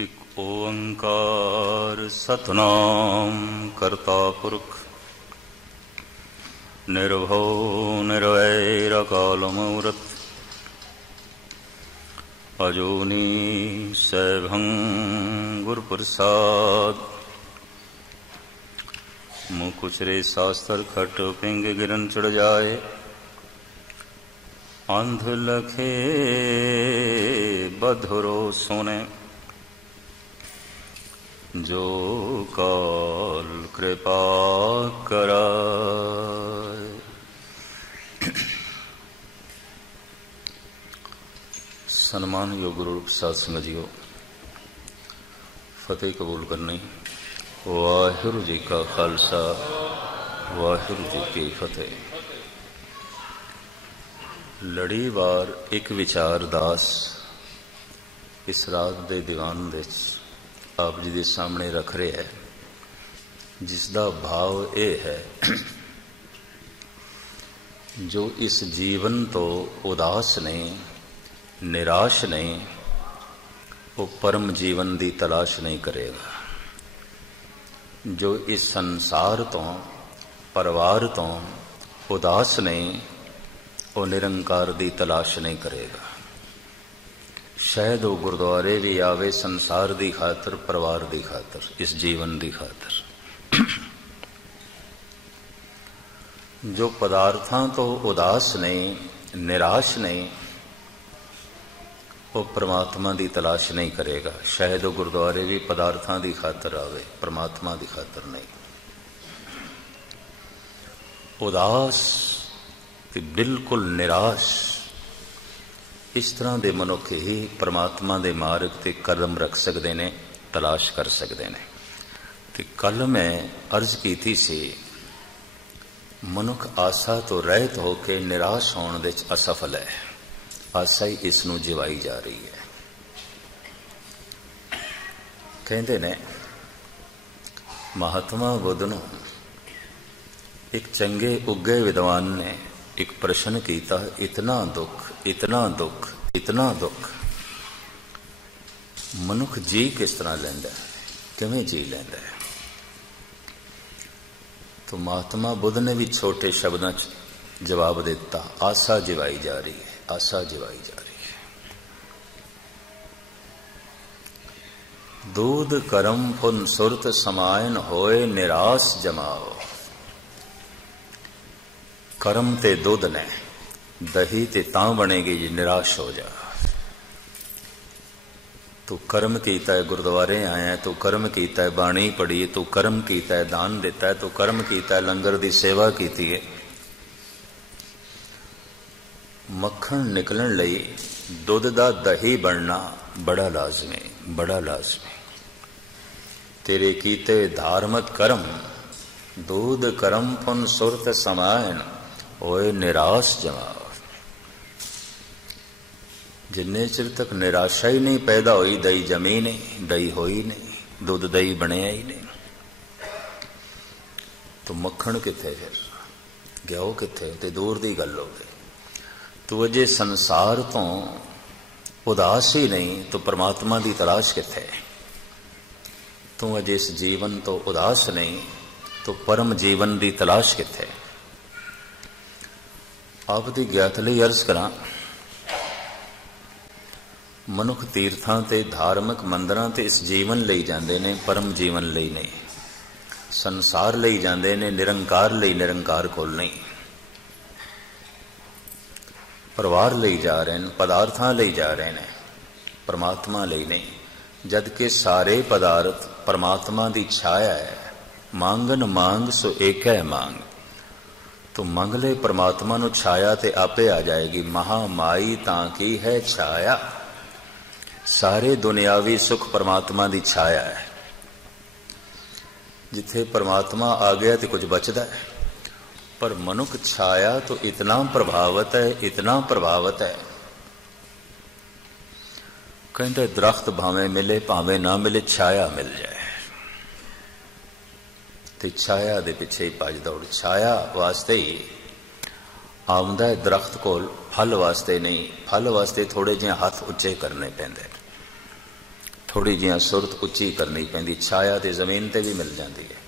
ਇੱਕ ਓੰਕਾਰ ਸਤਿਨਾਮ ਕਰਤਾ ਪੁਰਖ ਨਿਰਭਉ ਨਿਰਵੈਰ ਅਕਾਲ ਮੂਰਤ ਅਜੂਨੀ ਸੈਭੰ ਗੁਰ ਪ੍ਰਸਾਦ ਮੁਖ ਉਚਰੇ ਸਾਸਤਰ ਖਟ ਪਿੰਗ ਗਿਰਨ ਚੜ ਜਾਏ ਅੰਧ ਲਖੇ ਬਧੁਰੋ ਸੋਨੇ ਜੋ ਕਾਲ ਕਿਰਪਾ ਕਰਾਏ। ਸਨਮਾਨਯੋਗ ਗੁਰੂ ਰੂਪ ਸਾਧ ਸੰਗਤ ਜੀਓ, ਫਤਿਹ ਕਬੂਲ ਕਰਨੀ। ਵਾਹਿਗੁਰੂ ਜੀ ਕਾ ਖਾਲਸਾ, ਵਾਹਿਗੁਰੂ ਜੀ ਕੀ ਫਤਿਹ। ਲੜੀਵਾਰ ਇੱਕ ਵਿਚਾਰ ਦਾਸ ਇਸ ਰਾਤ ਦੇ ਦੀਵਾਨ ਵਿੱਚ ਆਪ ਜੀ ਦੇ ਸਾਹਮਣੇ ਰੱਖ ਰਿਹਾ ਹੈ, ਜਿਸ ਦਾ ਭਾਵ ਇਹ ਹੈ, ਜੋ ਇਸ ਜੀਵਨ ਤੋਂ ਉਦਾਸ ਨੇ, ਨਿਰਾਸ਼ ਨੇ, ਉਹ ਪਰਮ ਜੀਵਨ ਦੀ ਤਲਾਸ਼ ਨਹੀਂ ਕਰੇਗਾ। ਜੋ ਇਸ ਸੰਸਾਰ ਤੋਂ, ਪਰਿਵਾਰ ਤੋਂ ਉਦਾਸ ਨੇ, ਉਹ ਨਿਰੰਕਾਰ ਦੀ ਤਲਾਸ਼ ਨਹੀਂ ਕਰੇਗਾ। ਸ਼ਾਇਦ ਉਹ ਗੁਰਦੁਆਰੇ ਵੀ ਆਵੇ ਸੰਸਾਰ ਦੀ ਖਾਤਰ, ਪਰਿਵਾਰ ਦੀ ਖਾਤਰ, ਇਸ ਜੀਵਨ ਦੀ ਖਾਤਰ। ਜੋ ਪਦਾਰਥਾਂ ਤੋਂ ਉਦਾਸ ਨੇ, ਨਿਰਾਸ਼ ਨੇ, ਉਹ ਪ੍ਰਮਾਤਮਾ ਦੀ ਤਲਾਸ਼ ਨਹੀਂ ਕਰੇਗਾ। ਸ਼ਾਇਦ ਉਹ ਗੁਰਦੁਆਰੇ ਵੀ ਪਦਾਰਥਾਂ ਦੀ ਖਾਤਰ ਆਵੇ, ਪ੍ਰਮਾਤਮਾ ਦੀ ਖਾਤਰ ਨਹੀਂ। ਉਦਾਸ ਤੇ ਬਿਲਕੁਲ ਨਿਰਾਸ਼, ਇਸ ਤਰ੍ਹਾਂ ਦੇ ਮਨੁੱਖ ਹੀ ਪ੍ਰਮਾਤਮਾ ਦੇ ਮਾਰਗ ਤੇ ਕਦਮ ਰੱਖ ਸਕਦੇ ਨੇ, ਤਲਾਸ਼ ਕਰ ਸਕਦੇ ਨੇ। ਤੇ ਕੱਲ ਮੈਂ ਅਰਜ਼ ਕੀਤੀ ਸੀ, ਮਨੁੱਖ ਆਸਾ ਤੋਂ ਰਹਿਤ ਹੋ ਕੇ ਨਿਰਾਸ਼ ਹੋਣ ਵਿੱਚ ਅਸਫਲ ਹੈ। ਆਸਾ ਹੀ ਇਸ ਨੂੰ ਜਿਵਾਈ ਜਾ ਰਹੀ ਹੈ। ਕਹਿੰਦੇ ਨੇ ਮਹਾਤਮਾ ਬੁੱਧ ਨੂੰ ਇੱਕ ਚੰਗੇ ਉੱਗੇ ਵਿਦਵਾਨ ਨੇ ਇੱਕ ਪ੍ਰਸ਼ਨ ਕੀਤਾ, ਇਤਨਾ ਦੁੱਖ, ਇਤਨਾ ਦੁੱਖ, ਇਤਨਾ ਦੁੱਖ ਮਨੁੱਖ ਜੀ ਕਿਸ ਤਰ੍ਹਾਂ ਲੈਂਦਾ, ਕਿਵੇਂ ਜੀ ਲੈਂਦਾ ਹੈ? ਤਾਂ ਮਹਾਤਮਾ ਬੁੱਧ ਨੇ ਵੀ ਛੋਟੇ ਸ਼ਬਦਾਂ 'ਚ ਜਵਾਬ ਦਿੱਤਾ, ਆਸਾ ਜਿਵਾਈ ਜਾ ਰਹੀ ਹੈ, ਆਸਾ ਜਿਵਾਈ ਜਾ ਰਹੀ ਹੈ। ਦੂਧ ਕਰਮ ਪੁਨ ਸੁਰਤ ਸਮਾਇਨ ਹੋਏ ਨਿਰਾਸ ਜਮਾਓ। ਕਰਮ ਤੇ ਦੁੱਧ ਨੇ, ਦਹੀ ਤੇ ਤਾਂ ਬਣੇਗੀ ਜੇ ਨਿਰਾਸ਼ ਹੋ ਜਾ। ਤੂੰ ਕਰਮ ਕੀਤਾ ਹੈ, ਗੁਰਦੁਆਰੇ ਆਇਆ, ਤੂੰ ਕਰਮ ਕੀਤਾ ਹੈ, ਬਾਣੀ ਪੜ੍ਹੀ, ਤੂੰ ਕਰਮ ਕੀਤਾ ਹੈ, ਦਾਨ ਦਿੱਤਾ ਹੈ, ਤੂੰ ਕਰਮ ਕੀਤਾ ਹੈ, ਲੰਗਰ ਦੀ ਸੇਵਾ ਕੀਤੀ ਹੈ। ਮੱਖਣ ਨਿਕਲਣ ਲਈ ਦੁੱਧ ਦਾ ਦਹੀ ਬਣਨਾ ਬੜਾ ਲਾਜ਼ਮੀ, ਬੜਾ ਲਾਜ਼ਮੀ। ਤੇਰੇ ਕੀਤੇ ਧਾਰਮਿਕ ਕਰਮ, ਦੂਧ ਕਰਮ ਪੁਨ ਸੁਰਤ ਸਮਾਇਨ ਹੋਏ ਨਿਰਾਸ਼ ਜਮਾ। ਜਿੰਨੇ ਚਿਰ ਤੱਕ ਨਿਰਾਸ਼ਾ ਹੀ ਨਹੀਂ ਪੈਦਾ ਹੋਈ, ਦਹੀਂ ਜਮੀ ਨਹੀਂ, ਦਹੀਂ ਹੋਈ ਨਹੀਂ, ਦੁੱਧ ਦਹੀਂ ਬਣਿਆ ਹੀ ਨਹੀਂ, ਤੂੰ ਮੱਖਣ ਕਿੱਥੇ, ਫਿਰ ਘਿਓ ਕਿੱਥੇ? ਤੇ ਦੂਰ ਦੀ ਗੱਲ ਹੋ ਗਈ। ਤੂੰ ਅਜੇ ਸੰਸਾਰ ਤੋਂ ਉਦਾਸ ਹੀ ਨਹੀਂ, ਤੂੰ ਪਰਮਾਤਮਾ ਦੀ ਤਲਾਸ਼ ਕਿੱਥੇ? ਤੂੰ ਅਜੇ ਇਸ ਜੀਵਨ ਤੋਂ ਉਦਾਸ ਨਹੀਂ, ਤੂੰ ਪਰਮ ਜੀਵਨ ਦੀ ਤਲਾਸ਼ ਕਿੱਥੇ? ਆਪ ਦੀ ਗਿਆਤ ਲਈ ਅਰਜ਼ ਕਰਾਂ, ਮਨੁੱਖ ਤੀਰਥਾਂ ਤੇ, ਧਾਰਮਿਕ ਮੰਦਰਾਂ ਤੇ ਇਸ ਜੀਵਨ ਲਈ ਜਾਂਦੇ ਨੇ, ਪਰਮ ਜੀਵਨ ਲਈ ਨਹੀਂ। ਸੰਸਾਰ ਲਈ ਜਾਂਦੇ ਨੇ, ਨਿਰੰਕਾਰ ਲਈ, ਨਿਰੰਕਾਰ ਕੋਲ ਨਹੀਂ। ਪਰਿਵਾਰ ਲਈ ਜਾ ਰਹੇ ਨੇ, ਪਦਾਰਥਾਂ ਲਈ ਜਾ ਰਹੇ ਨੇ, ਪਰਮਾਤਮਾ ਲਈ ਨਹੀਂ। ਜਦ ਕਿ ਸਾਰੇ ਪਦਾਰਥ ਪਰਮਾਤਮਾ ਦੀ ਛਾਇਆ ਹੈ। ਮੰਗਨ ਮੰਗ ਸੋ ਏਕੈ ਮੰਗ। ਤੂੰ ਮੰਗ ਲੈ ਪਰਮਾਤਮਾ ਨੂੰ, ਛਾਇਆ ਤੇ ਆਪੇ ਆ ਜਾਏਗੀ। ਮਹਾ ਮਾਈ ਤਾਂ ਕੀ ਹੈ ਛਾਇਆ। ਸਾਰੇ ਦੁਨਿਆਵੀ ਸੁੱਖ ਪਰਮਾਤਮਾ ਦੀ ਛਾਇਆ ਹੈ। ਜਿੱਥੇ ਪਰਮਾਤਮਾ ਆ ਗਿਆ ਤੇ ਕੁਝ ਬਚਦਾ ਹੈ। ਪਰ ਮਨੁੱਖ ਛਾਇਆ ਤੋਂ ਇਤਨਾ ਪ੍ਰਭਾਵਿਤ ਹੈ, ਇਤਨਾ ਪ੍ਰਭਾਵਿਤ ਹੈ। ਕਹਿੰਦੇ ਦਰਖਤ ਭਾਵੇਂ ਮਿਲੇ, ਭਾਵੇਂ ਨਾ ਮਿਲੇ, ਛਾਇਆ ਮਿਲ ਜਾਏ ਤੇ ਛਾਇਆ ਦੇ ਪਿੱਛੇ ਹੀ ਭੱਜ ਦੌੜ। ਛਾਇਆ ਵਾਸਤੇ ਹੀ ਆਉਂਦਾ ਹੈ ਦਰਖਤ ਕੋਲ, ਫਲ ਵਾਸਤੇ ਨਹੀਂ। ਫਲ ਵਾਸਤੇ ਥੋੜੇ ਜਿਹੇ ਹੱਥ ਉੱਚੇ ਕਰਨੇ ਪੈਂਦੇ। थोड़ी जी सुरत उच्ची करनी पैंदी, छाया तो जमीन ते भी मिल जाती है।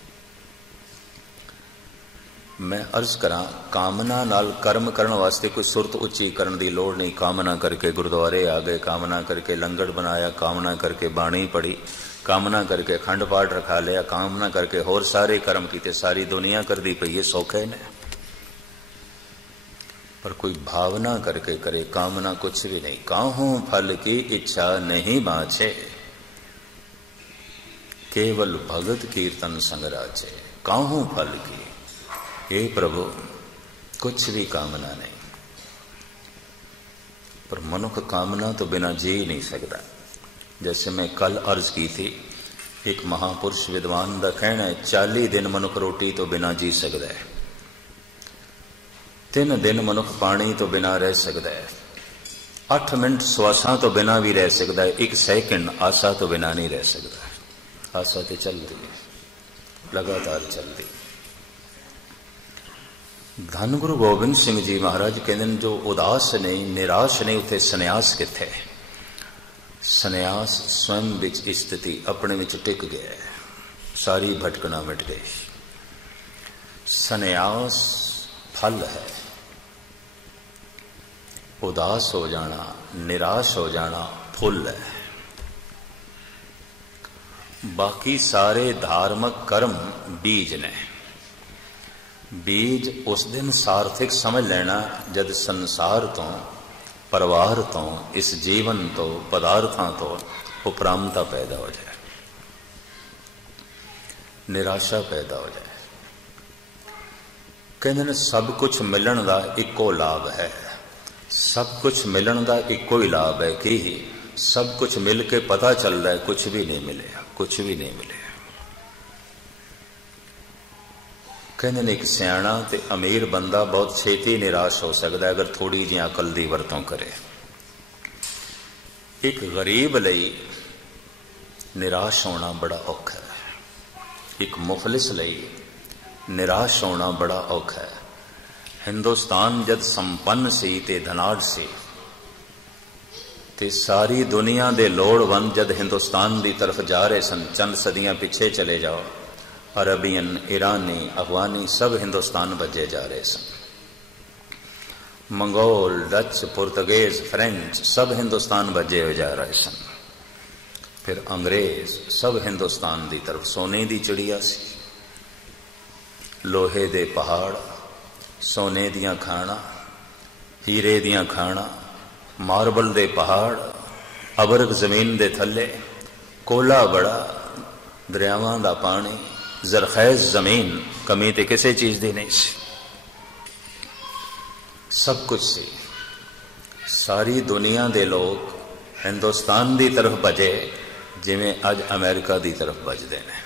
मैं अर्ज करा, कामना नाल कर्म करने वास्ते कोई सुरत उच्ची करने की लोड़ नहीं। कामना करके गुरुद्वारे आ गए, कामना करके लंगर बनाया, कामना करके बाणी पढ़ी, कामना करके अखंड पाठ रखा लिया, कामना करके होर सारे कर्म किए, सारी दुनिया करती पई है, सौखे ने। पर कोई भावना करके करे, कामना कुछ भी नहीं। काहू फल की इच्छा नहीं बाछे, केवल भगत कीर्तन संगराचे। काहू फल की, हे प्रभु कुछ भी कामना नहीं। पर मनुख कामना तो बिना जी नहीं सकता। जैसे मैं कल अर्ज की थी, एक महापुरुष विद्वान का कहना है 40 दिन मनुख रोटी तो बिना जी सकता है, 3 दिन मनुख पानी तो बिना रह सकता है, 8 मिनट श्वासा तो बिना भी रह सकता है, 1 सेकंड आशा तो बिना नहीं रह सकता। आशा तो चलती है, लगातार चलती। धन गुरु गोबिंद सिंह जी महाराज कहते हैं, जो उदास ने, निराश ने, उथे सन्यास किथे? सन्यास स्वयं विच स्थिति, अपने विच टिक गया है, सारी भटकना मिट गई। सन्यास फल है। उदास हो जाना, निराश हो जाना फुल है। बाकी सारे धार्मिक कर्म बीज ने। बीज उस दिन सार्थिक समझ लेना जब संसार तो, परिवार तो, इस जीवन तो, पदार्थों तो उपरामता पैदा हो जाए, निराशा पैदा हो जाए। कहते हैं सब कुछ मिलन का इको लाभ है। सब कुछ मिलन का इको ही लाभ है कि सब कुछ मिल के पता चल रहा है कुछ भी नहीं मिलेगा, कुछ भी नहीं मिलेगा। कहते एक सियाणा ते अमीर बंदा बहुत छेती निराश हो सकता है अगर थोड़ी जी अकल की वरतों करे। एक गरीब लई निराश होना बड़ा औखा है, एक मुफलिस लई निराश होना बड़ा औखा है। हिंदुस्तान जद संपन्न सी ते धनाढ़ सी ते सारी दुनिया दे लोड़वंद जद हिंदुस्तान की तरफ जा रहे सन, चंद सदियां पिछे चले जाओ, अरबियन, ईरानी, अफगानी सब हिंदुस्तान भजे जा रहे सन। मंगोल, डच, पुर्तगेज, फ्रेंच सब हिंदुस्तान भजे हो जा रहे सन। फिर अंग्रेज सब हिंदुस्तान की तरफ। सोने की चिड़िया सी, लोहे दे पहाड़, सोने दियां खाना, हीरे दियां खाना, मार्बल दे पहाड़, अबरग जमीन दे थले, कोला बड़ा, दरियावां दा पानी, जरखैज जमीन, कमी तो किसी चीज की नहीं सी, सब कुछ सी। सारी दुनिया के लोग हिंदुस्तान की तरफ भजे जिमें अज अमेरिका की तरफ भजते हैं।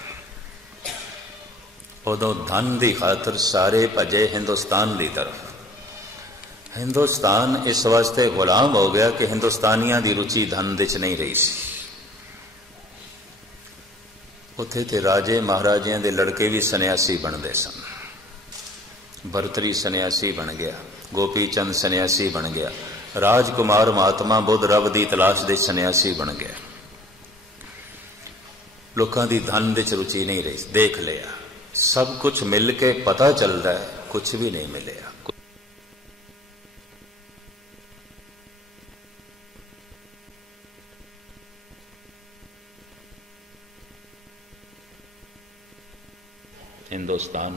उदों धन की खातर सारे भजे हिंदुस्तान की तरफ। हिंदुस्तान इस वास्ते गुलाम हो गया कि हिंदुस्तानियों की रुचि धन विच नहीं रही सी। उत्थे ते राजे महाराजियां दे लड़के भी सन्यासी बनते सन। भरतरी सन्यासी बन गया, गोपी चंद सन्यासी बन गया, राजकुमार महात्मा बुद्ध रब की तलाश दे सन्यासी बन गया। लोगों की धन विच रुचि नहीं रही। देख लिया सब कुछ मिल के पता चल रहा है कुछ भी नहीं मिलेगा। हिंदुस्तान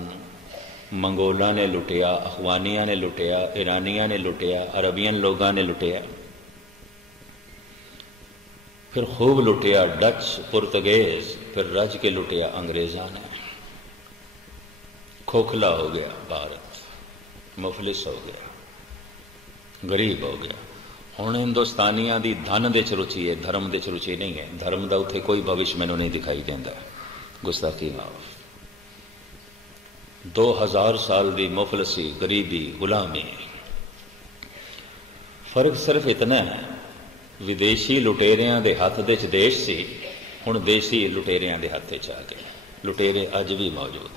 मंगोला ने लुटिया, अफगानिया ने लुटिया, ईरानिया ने लुटिया, अरबियन लोगों ने लुटिया, फिर खूब लुटिया डच, पुर्तगेज, फिर रज के लुटिया अंग्रेजा ने। खोखला हो गया भारत, मुफलिस हो गया, गरीब हो गया। हुण हिंदुस्तानियों की धन दे रुचि है, धर्म दे रुचि नहीं है। धर्म का उत्थे कोई भविष्य मैनू नहीं दिखाई देता। गुस्ताखी माफ। 2000 साल की मुफलसी, गरीबी, गुलामी। फर्क सिर्फ इतना है, विदेशी लुटेरिया के हाथ दे देश सी, हुण देसी लुटेरिया के हाथ च आ गए। लुटेरे अज भी मौजूद,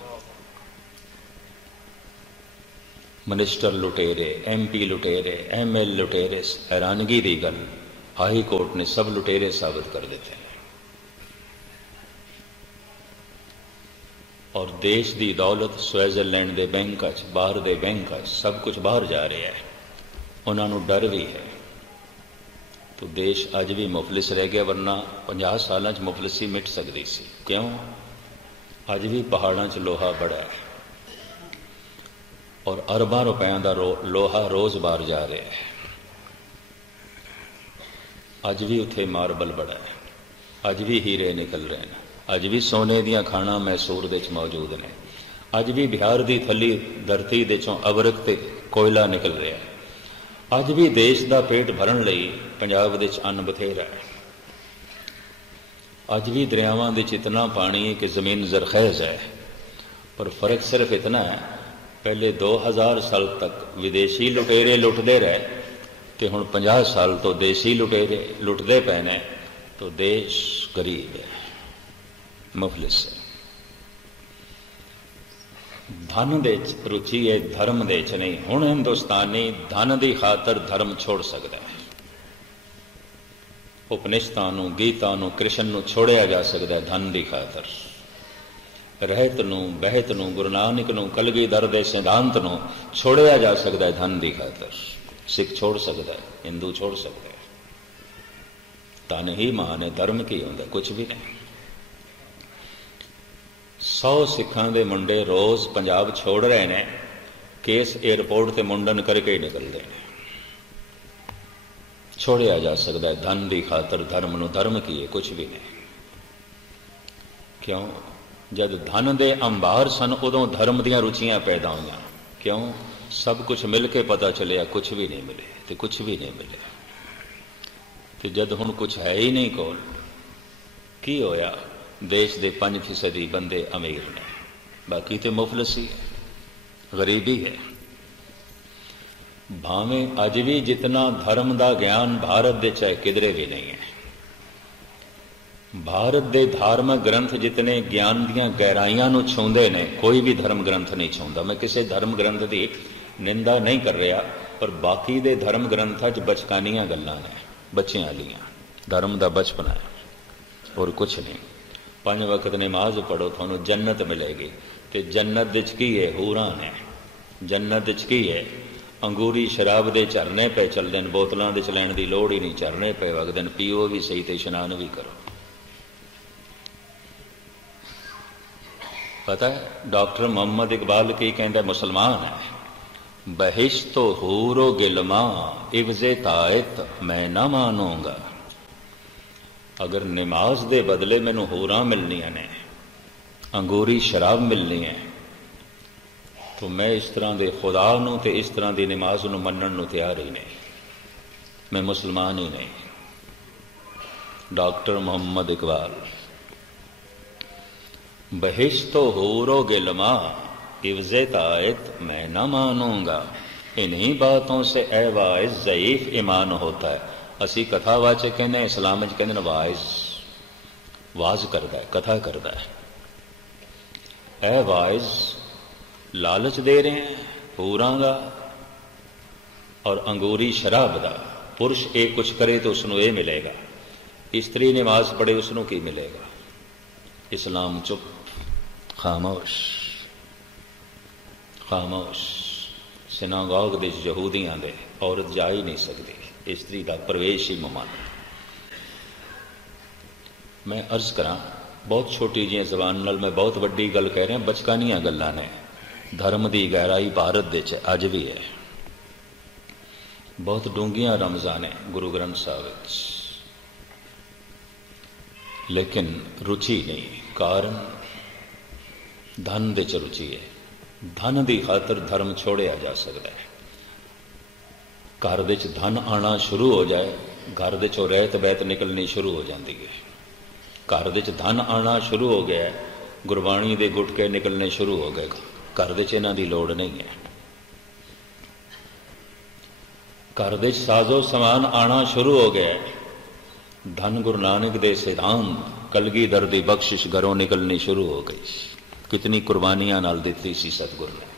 मिनिस्टर लुटेरे, MP लुटेरे, ML लुटेरे। हैरानगी की गल, हाई कोर्ट ने सब लुटेरे साबित कर देते हैं। और देश की दौलत स्विट्जरलैंड के बैंक बाहर के बैंक सब कुछ बाहर जा रहा है, उन्होंने डर भी है। तो देश अज भी मुफलिस रह गया, वरना 50 साल मुफलिसी मिट सकती सी। क्यों? अज भी पहाड़ों च लोहा बड़ा है और अरबां रुपयों का लोहा रोज़ बाहर जा रहा है। अज भी उत्थे मार्बल बड़ा है, अज भी हीरे निकल रहे हैं, अज भी सोने दियां खाना मैसूर दे मौजूद ने, अज भी बिहार की थली धरती दे चों अवरक ते कोयला निकल रहा है, अज भी देश का पेट भरन लई पंजाब दे अन्न बथेरा है, अज भी दरियावां दे इतना पानी है कि जमीन जरखेज है। पर फर्क सिर्फ इतना है, पहले 2000 साल तक विदेशी लुटेरे लुटते रहे, तो हुण 50 साल तो देसी लुटेरे लुटते पे ने, तो देश गरीब है, मुफलिस है। धन दे रुचि है, धर्म दे च नहीं। हुण हिंदुस्तानी धन की खातर धर्म छोड़ सकता है। उपनिषदां गीता कृष्ण छोड़िया जा सकता है धन की खातर। रहत बहत गुरु नानक कलगीधर के सिद्धांत छोड़िया जा सकता है धन की खातर। सिख छोड़ सकता है, हिंदू छोड़ सकता है। धन ही मान है, धर्म की होंगे कुछ भी नहीं। 100 सिखां दे मुंडे रोज़ पंजाब छोड़ रहे हैं, केस एयरपोर्ट ते मुंडन करके ही निकलते हैं। छोड़िया जा सकता है धन की खातर धर्म नूं। धर्म की है, कुछ भी नहीं। क्यों? जब धन दे अंबार सन उदों धर्म दियां रुचियां पैदा हुई। क्यों? सब कुछ मिल के पता चलिया कुछ भी नहीं मिले, तो कुछ भी नहीं मिले। तो जब हुण कुछ है ही नहीं कोल, की होया? देश के 5% बंदे अमीर ने, बाकी तो मुफलिस ही है, गरीबी है। भावें अज भी जितना धर्म का ज्ञान भारत दे चाहे किधरे भी नहीं है। भारत के धार्मिक ग्रंथ जितने ज्ञान दियां गहराइयां नूं छूंदे ने, कोई भी धर्म ग्रंथ नहीं छूंदा। मैं किसी धर्म ग्रंथ की निंदा नहीं कर रहा, पर बाकी दे धर्म ग्रंथां च बचकानियां गल्लां ने, बच्चियां वालियां। धर्म का बचपना है और कुछ नहीं। 5 वक्त नमाज पढ़ो, थानू जन्नत मिलेगी। तो जन्नत विच की है? हूरां ने। जन्नत विच की है? अंगूरी शराब के झरने पे चलते हैं, बोतलों के लैण की लोड़ ही नहीं। झरने पे वगदे हैं, पीओ भी सही तो इशनान भी करो। पता है डॉक्टर मोहम्मद इकबाल की कहता? मुसलमान है। बहिश्तो हूरो गिलमा इवजे तायत मैं ना मानूंगा। अगर नमाज के बदले मैनू होरां मिलनियां ने, अंगूरी शराब मिलनी है, तो मैं इस तरह के खुदा नूं ते इस तरह की नमाज नूं मनण नूं तैयार ही नहीं। मैं मुसलमान ही नहीं। डॉक्टर मोहम्मद इकबाल। बहिश्तो हूरो गिलमा इवजे तायत मैं न मानूंगा। इन्हीं बातों से ए वाइज ज़ईफ ईमान होता है। असी कथावाचक कहने, इस्लाम कहने वाइज, वाज करता है, कथा करता है। ए वाइज लालच दे रहे हैं हूरां दा और अंगूरी शराब का। पुरुष एक कुछ करे तो उसनों ये मिलेगा, स्त्री नमाज पढ़े उसनों की मिलेगा। इस्लाम चुप, खामोश, खामोश। सिनागोग दे यहूदियां दे औरत जा ही नहीं सकती, स्त्री का प्रवेश ही ममाना। मैं अर्ज करा, बहुत छोटी जी जबान नाल मैं बहुत वड्डी गल कह रहा, बचकानियां गल्लां ने। धर्म की गहराई भारत दे च अज भी है, बहुत डूंघियां रमज़ां ने गुरु ग्रंथ साहिब विच, लेकिन रुचि नहीं। कारण धन दे च रुचि है। धन की खातर धर्म छोड़िया जा सकता है। घर दे च धन आना शुरू हो जाए, घर दे चों रहत बहत निकलनी शुरू हो जाती है। घर दे च धन आना शुरू हो गया, गुरबाणी के गुटके निकलने शुरू हो गए। घर दे च इन्हां दी लोड़ नहीं है। घर दे च साजो समान आना शुरू हो गया, धन गुरु नानक दे सिद्धांत कलगीधर दी बख्शिश घरों निकलनी शुरू हो गई। कितनी कुर्बानियां नाल दिती सी सतगुरु ने।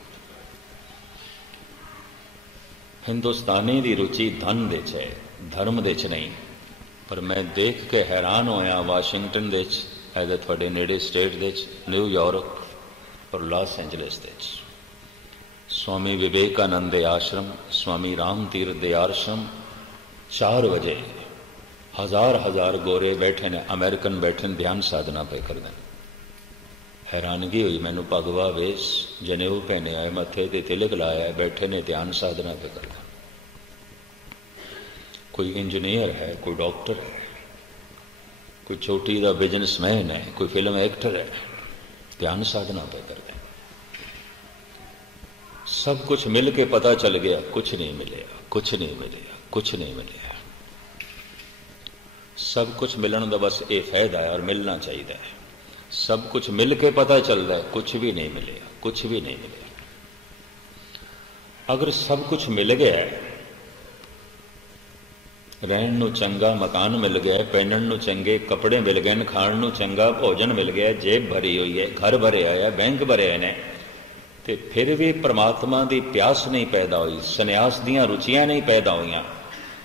हिंदुस्तानी दी रुचि धन दे च है, धर्म दे च नहीं। पर मैं देख के हैरान होया, वाशिंगटन दे च, थोड़े नेड़े स्टेट दे च, न्यूयॉर्क, और लॉस एंजलिस दे स्वामी विवेकानंद दे आश्रम, स्वामी राम तीर्थ दे आश्रम 4 बजे हजार हजार गोरे बैठे ने, अमेरिकन बैठे ने, ध्यान साधना पे कर दें। हैरानगी हुई मैनू, भगवा वेश जनेऊ पहने आए, मथे ते तिलक लाया, बैठे ने ध्यान साधना पे कर दें। कोई इंजीनियर है, कोई डॉक्टर है, कोई छोटी दा बिजनेसमैन है, कोई फिल्म एक्टर है, ध्यान साधना पे कर दें। सब कुछ मिल के पता चल गया कुछ नहीं मिलेगा, कुछ नहीं मिलेगा, कुछ नहीं मिलेगा। सब कुछ मिलन का बस ये फायदा है और मिलना चाहिए। सब कुछ मिल के पता चलता है कुछ भी नहीं मिलेगा, कुछ भी नहीं मिलेगा। अगर सब कुछ मिल गया है, रहन नूं चंगा मकान मिल गया, पहनण नूं चंगे कपड़े मिल गए, खाण नूं चंगा भोजन मिल गया, जेब भरी हुई है, घर भरे आया, बैंक भरे हुए ने, ते फिर भी परमात्मा की प्यास नहीं पैदा हुई, सन्यास दियां रुचियां नहीं पैदा हुई,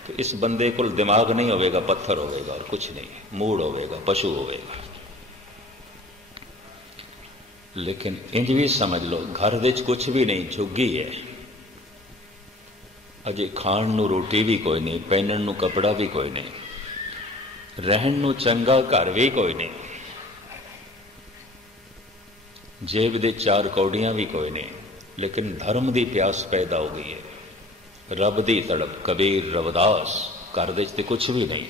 तो इस बंदे को दिमाग नहीं होगा, पत्थर होगा और कुछ नहीं, मूड होगा, पशु होगा। लेकिन इंज भी समझ लो, घर विच कुछ भी नहीं, झुग्गी है, अजे खाण नूं रोटी भी कोई नहीं, पहनण नूं कपड़ा भी कोई नहीं, रहन नूं चंगा घर भी कोई नहीं, जेब दे 4 कौड़ियां भी कोई नहीं, लेकिन धर्म की प्यास पैदा हो गई है, रब की तड़प। कबीर रविदास घर दे ते कुछ भी नहीं,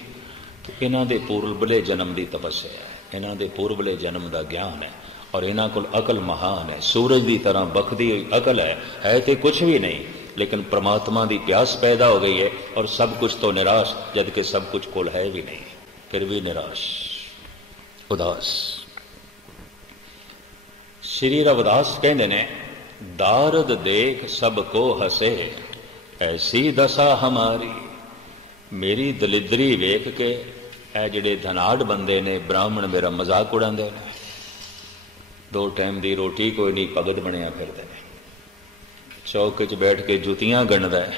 तो इन्हां दे पूर्वले जन्म की तपस्या है, इन्हां दे पूर्वले जन्म का ज्ञान है, और इन्हां कोल अकल महान है, सूरज की तरह बखदी हुई अकल है तो कुछ भी नहीं, लेकिन परमात्मा की प्यास पैदा हो गई है, और सब कुछ तो निराश, जबकि सब कुछ कोल है भी नहीं, फिर भी निराश उदास। श्री रविदास कहते ने, दारद देख सबको हसे, ऐसी दशा हमारी। मेरी दलिदरी वेख के ए जिहड़े धनाड़ बंदे ने, ब्राह्मण मेरा मजाक उड़ाते हैं, 2 टाइम की रोटी कोई नहीं, भगत बनिया फिरदे ने, चौक च बैठ के जुतियां गणदा है,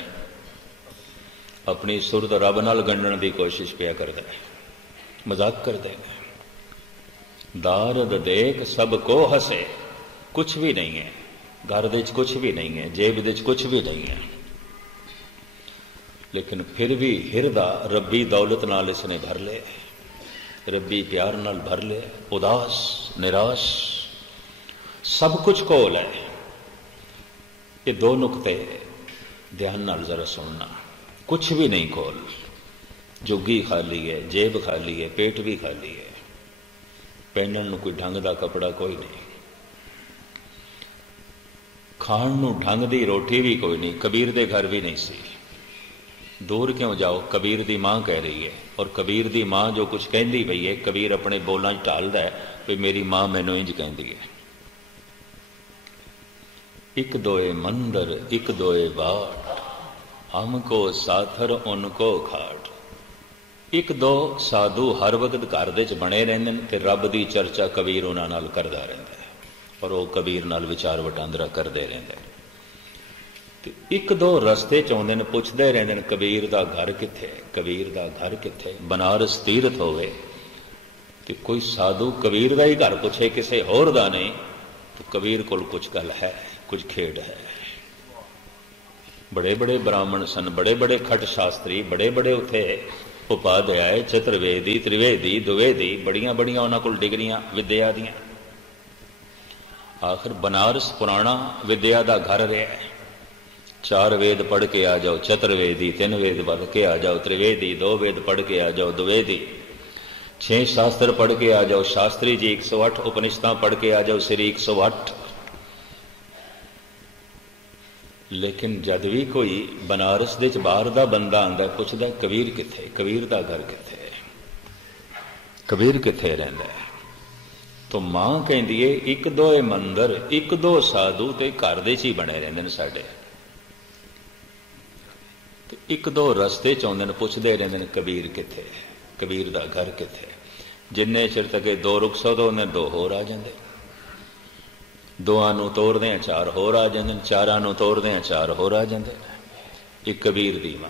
अपनी सुरत रब नाल गणन की कोशिश पिया करदा है, मजाक करते हैं। दारद देख सबको हसे, कुछ भी नहीं है, घर दे कुछ भी नहीं है, जेब दे कुछ भी नहीं है, लेकिन फिर भी हिरदा रब्बी दौलत नाल इसने भर ले, रब्बी प्यार नाल भर ले, उदास निराश, सब कुछ कोल है। ये 2 नुकते ध्यान नाल जरा सुनना, कुछ भी नहीं कोल, जुगी खाली है, जेब खाली है, पेट भी खाली है, पहनण नूं कोई ढंग का कपड़ा कोई नहीं, खाण नूं ढंग की रोटी भी कोई नहीं, कबीर दे घर भी नहीं सी। दूर क्यों जाओ, कबीर दी मां कह रही है, और कबीर दी मां जो कुछ कहती पई है, कबीर अपने बोलों ढालदा है भी मेरी मां मैनू इंज कहती है। एक दोए मंदिर एक दोए बाट, हमको साथर उनको खाट। एक दो साधु हर वक्त घर दे बने रहंदे ने, ते रब दी चर्चा कबीर उन्हां नाल करदा रहिंदा है, और वो कबीर नाल विचार वटांदरा करदे रहिंदे ने। ते एक दो रस्ते च आउंदे ने, पुछदे रहिंदे ने कबीर दा घर कित्थे, कबीर दा घर कित्थे। बनारस तीरथ होवे ते कोई साधु कबीर दा ही घर पुछे, किसी होर दा नहीं, तो कबीर कोल कुछ गल है, कुछ खेड है। बड़े बड़े ब्राह्मण सन, बड़े बड़े खट शास्त्री, बड़े बड़े उथे उपाध्याय, चतुर्वेदी, त्रिवेदी, द्विवेदी, बड़िया बड़िया उन्हां कोल डिग्रियां विद्या दियां। आखिर बनारस पुराना विद्या दा घर रहा है। 4 वेद पढ़ के आ जाओ चतुर्वेदी, 3 वेद पढ़ के आ जाओ त्रिवेदी, 2 वेद पढ़ के आ जाओ द्विवेदी, 6 शास्त्र पढ़ के आ जाओ शास्त्री जी, 108 उपनिषदां पढ़ के आ जाओ श्री 108। लेकिन जद भी कोई बनारस दे बाहर दा बंदा आंदा, पुछदा कबीर कित्थे, कबीर दा घर कित्थे, कबीर कित्थे रहिंदा है। तो मां कहंदी है एक दो मंदिर, एक दो साधु ते घर दे च ही बने रहिंदे ने साडे। एक दो रस्ते च आउंदे ने, पुछदे रहिंदे ने कबीर कित्थे, कबीर दा घर कित्थे। जिन्ने चिर तक 2 रुख सौ तो उन्हें 2 होर आ जांदे, 2 नूं तोड़दे 4 होर आ जांदे, 4 नूं तोड़दे 4 होर आ जांदे। एक कबीर दी मां।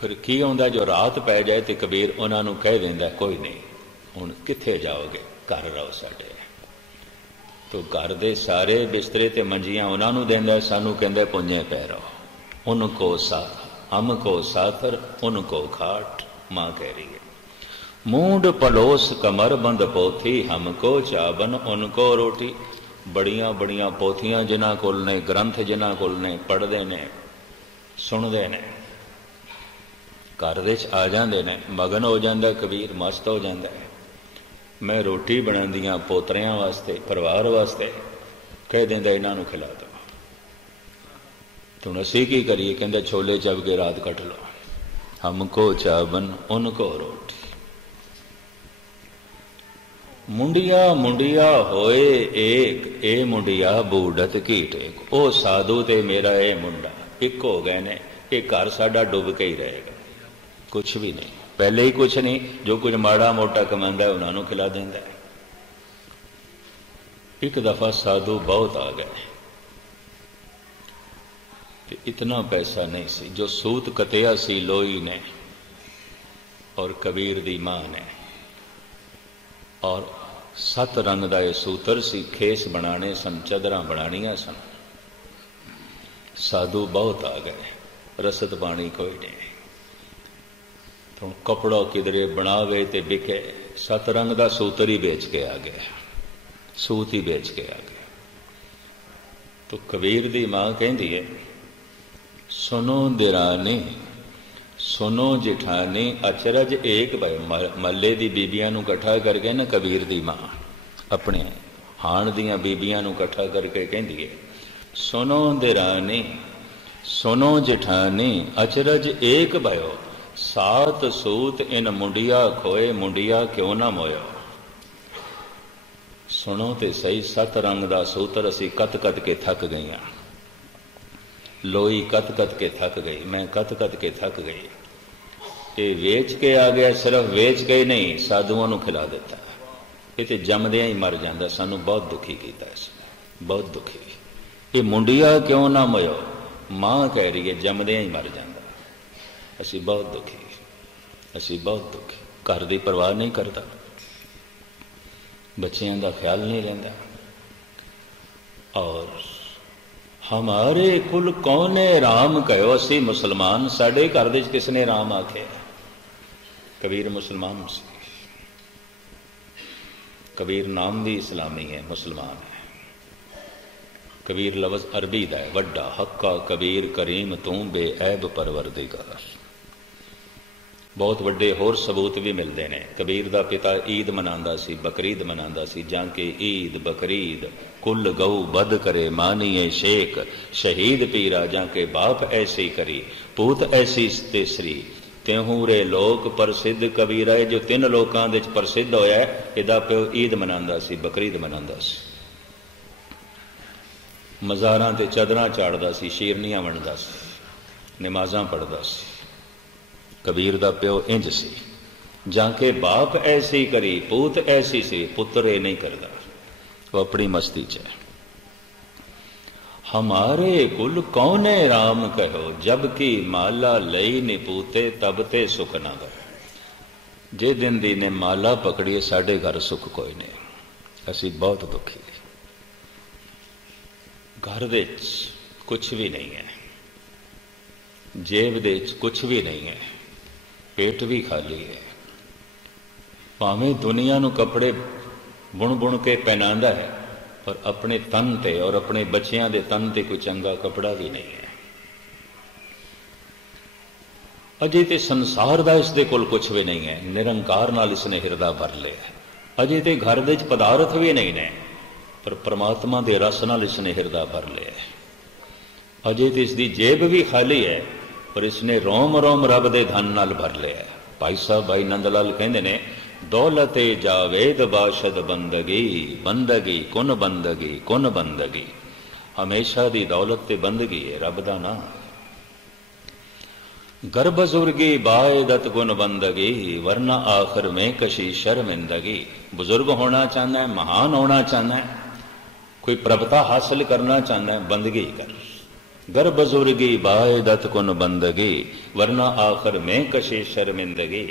फिर की आउंदा, जो रात पै जाए तो कबीर उन्हां नूं कह दिंदा, कोई नहीं हुण कित्थे जाओगे, घर रहो साडे, तो घर दे सारे बिस्तरे ते मंजियां उन्होंने देंदा, सानू कहंदा पुंजे पै रहो। उनको साथ हमको साथर उनको खाट, माँ कह रही है। मूंड पलोस कमर बंद पोथी, हमको चाबन उनको रोटी। बड़ियां बड़ियां पोथियां जिन्हां कोल ने, ग्रंथ जिन्हां कोल ने, पढ़ते ने, सुनते ने, घर दे च आ जाते ने, मगन हो जाता कबीर, मस्त हो जाता है। मैं रोटी बनांदियां पोतरियां वास्ते, परिवार वास्ते, कह देंदा इन्हां नूं खिला दो। तो असीं की करिए? कहंदा छोले चब के रात कट लो। हमको चावन उनको रोटी। मुंडिया मुंडिया होए एक, ए मुंडिया बूढ़त की टेक। ओ साधु ते मेरा ए मुंडा एक हो गए ने, ये घर साडा डुब के ही रहेगा, कुछ भी नहीं, पहले ही कुछ नहीं। जो कुछ माड़ा मोटा कमांदा है उन्होंने खिला देंदा है। एक दफा साधु बहुत आ गए, इतना पैसा नहीं सी। जो सूत कतिया सी लोई ने और कबीर दी मां ने, और 7 रंग का यह सूत्र सी, खेस बनाने सन, चदरां बनानियां सन। साधु बहुत आ गए, रसद पानी कोई नहीं। तो कपड़ा किधरे बनावे ते बिके, 7 रंग का सूत्र ही बेच के आ गया, सूत ही बेच के आ गया। तो कबीर दी मां कहती है, सुनो दिरानी सुनो जिठानी, अचरज एक भाई। मल्ले दी बीबियां नूं इकट्ठा करके ना कबीर दी मां अपने हाण दियां बीबियां नूं इकट्ठा करके कहती है, सुनो दिरानी सुनो जिठानी, अचरज एक भयो। 7 सूत इन मुंडिया खोए, मुंडिया क्यों ना मोयो। सुनो ते सही, 7 रंग का सूत्र असी कत कत के थक गई हाँ। लोई कत कत के थक गई, मैं कत कत के थक गई। ये वेच के आ गया, सिर्फ वेच के ही नहीं, साधुओं को खिला देता। ये तो जमदियां ही मर जाता। सानू बहुत दुखी किया, बहुत दुखी। ये मुंडिया क्यों ना मोयो, मां कह रही है जमदियां ही मर जाता। असी बहुत दुखी, असी बहुत दुखी। घर की परवाह नहीं करता, बच्चों का ख्याल नहीं रहिंदा। और हमारे कुल कौने राम कहो, असी मुसलमान, साडे घर दे किसने राम आखे। कबीर मुसलमान सी, कबीर नाम भी इस्लामी है, मुसलमान है। कबीर लफ्ज़ अरबी दा है, वड्डा हक्का कबीर करीम तू बेऐब परवरदिगार। बहुत वड्डे होर सबूत भी मिलते हैं। कबीर दा पिता ईद मनांदा सी, बकरीद मनांदा सी। जाके ईद बकरीद कुल गऊ बद करे, मानिए शेख शहीद पीरा। जाके बाप ऐसी करी, पूत ऐसी तेसरी, त्यों रे लोक प्रसिद्ध कबीरा। जो 3 लोकां दे प्रसिद्ध होया है, इहदा प्यो ईद मनांदा सी, बकरीद मनांदा सी। मज़ारां ते चादरां चाड़दा सी, शेरनियां वंडदा सी, नमाज़ां पढ़दा सी। कबीर दा प्यो इंज सी। जाके बाप ऐसी करी, पूत ऐसी सी, पुत्र ये नहीं करदा, वो अपनी मस्ती च है। हमारे कुल कौने राम कहो, जबकि माला लई निपूते तब ते सुख ना गए। जे दिन दी ने माला पकड़िए, साडे घर सुख कोई नहीं। असी बहुत दुखी, घर दे कुछ भी नहीं है, जेब दे कुछ भी नहीं है, पेट भी खाली है। भावें दुनिया नूं कपड़े बुण बुण के पहनांदा है, पर अपने तन ते और अपने बच्चियां दे तन ते कोई चंगा कपड़ा भी नहीं है। अजे ते संसार दा इस दे कोल कुछ भी नहीं है, निरंकार नाल इसने हिरदा भर लिया। अजे ते घर दे पदार्थ भी नहीं ने, पर परमात्मा दे रस नाल इसने हिरदा भर लिया। अजे ते इसकी जेब भी खाली है, पर इसने रोम रोम रब दे धन नाल भर लिया। भाई साहब भाई नंद लाल कहंदे ने, दौलते जावेद बाशद बंदगी, बंदगी कुन बंदगी, कुन बंदगी। हमेशा दी दौलत ते बंदगी है, रब दा नाम। गर बुजुर्गी बायदत गुन बंदगी, वरना आखिर में कशी शर्मिंदगी। बुजुर्ग होना चाहना है, महान होना चाहना है, कोई प्रभुता हासिल करना चाहना है, बंदगी कर। गर बुजुर्गी बायदत कुन बंदगी, वरना आखिर में कशी शर्मिंदगी।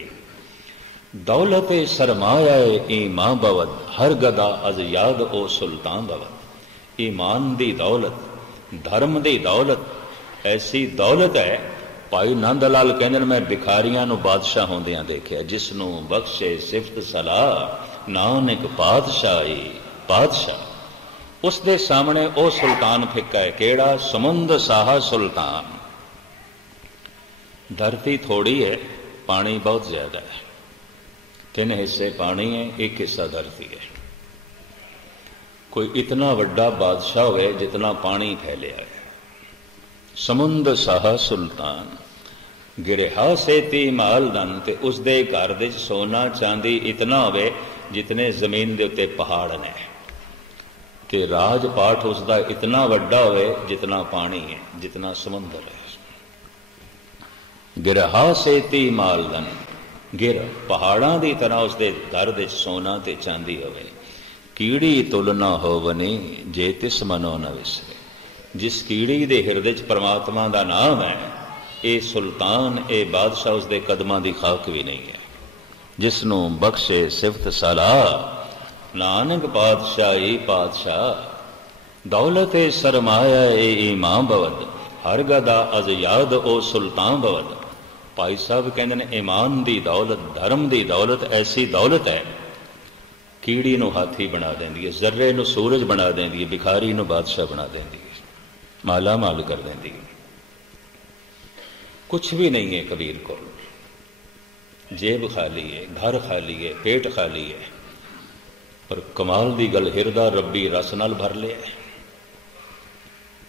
दौलत सरमाया ईमा बवद हर गदा अज याद ओ सुल्तान बवद। ईमान दी दौलत, धर्म दी दौलत ऐसी दौलत है। भाई नंद लाल कहते मैं भिखारियां नूं बादशाह होंदियां देखिया, जिसनों बख्शे सिफत सलाह नानक पातशाही पातशाह। उस दे सामने ओ सुल्तान फिक्का है, केड़ा समुंद साहा सुल्तान। धरती थोड़ी है, पानी बहुत ज्यादा है, 3 हिस्से पानी है, 1 हिस्सा धरती है। कोई इतना वड्डा बादशाह हुए जितना पानी फैलिया है। समुंद साहा सुल्तान गिरहा सेती माल धन, ते उस दे घर दे सोना चांदी इतना होवे जितने जमीन दे उत्ते पहाड़ ने, ते राजपाठ उसका इतना वड्डा होवे जितना पानी है, जितना समुंदर है। गिरहा सेती माल धन, गिर पहाड़ां दी तरह उसके घर दे सोना ते चांदी होवे। कीड़ी तुलना होवनी जे तिस मनो न विसरे। जिस कीड़ी दे हिरदे च परमात्मा दा नाम है, ये सुल्तान ये बादशाह उसके कदमां दी खाक भी नहीं है। जिसनों बख्शे सिफत सलाह नानक पातशाही पातशाह। दौलत सरमाया ए ईमान बवद हर गदा अज याद ओ सुल्तान बवद। भाई साहब कहते हैं ईमान दी दौलत, धर्म दी दौलत ऐसी दौलत है, कीड़ी नूं हाथी बना देंदी है, जर्रे नूं सूरज बना देंदी है, भिखारी नूं बादशाह बना देंदी है, माला माल कर देंदी है। कुछ भी नहीं है कबीर को, जेब खाली है, घर खाली है, पेट खाली है, पर कमाल दी गल हिरदा रब्बी रस नाल भर लिया,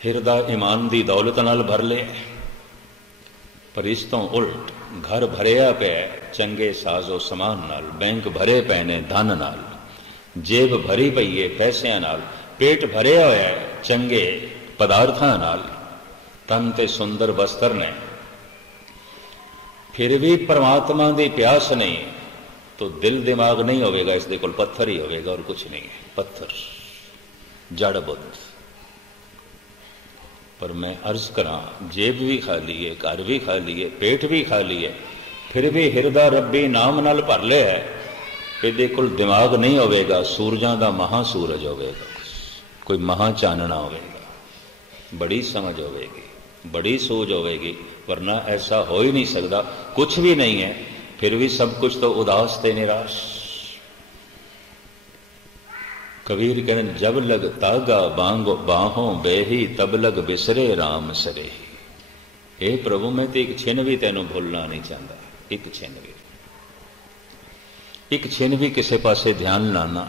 हिरदा ईमान दी दौलत नाल भर लिया। पर इस तो उल्ट घर भरिया पे चंगे साजो समान नाल, बैंक भरे पे ने धन नाल, जेब भरी पई है पैसिਆਂ नाल, पेट भरिया होया है चंगे पदार्थां नाल, तन ते सुंदर वस्त्र ने, फिर भी परमात्मा की प्यास नहीं, तो दिल दिमाग नहीं होगा, इसके कोल पत्थर ही होगा और कुछ नहीं है, पत्थर जड़ बुद्ध। पर मैं अर्ज करा, जेब भी खाली है, घर भी खाली है, पेट भी खाली है, फिर भी हिरदा रब्बी नाम नाल भर लिया है। ये कोल दिमाग नहीं होगा, सूरजां दा महासूरज होगा, कोई महा चानना होगा, बड़ी समझ होगी, बड़ी सोच होगी, वरना ऐसा हो ही नहीं सकता। कुछ भी नहीं है फिर भी सब कुछ तो उदास ते निराश। कबीर कहते जब लग तागा बांगो बाहों बेही तब लग बिसरे राम सरे। हे प्रभु मैं तो एक छिन भी तेनों भूलना नहीं चाहता, एक छिन भी, एक छिन भी किसी पासे ध्यान लाना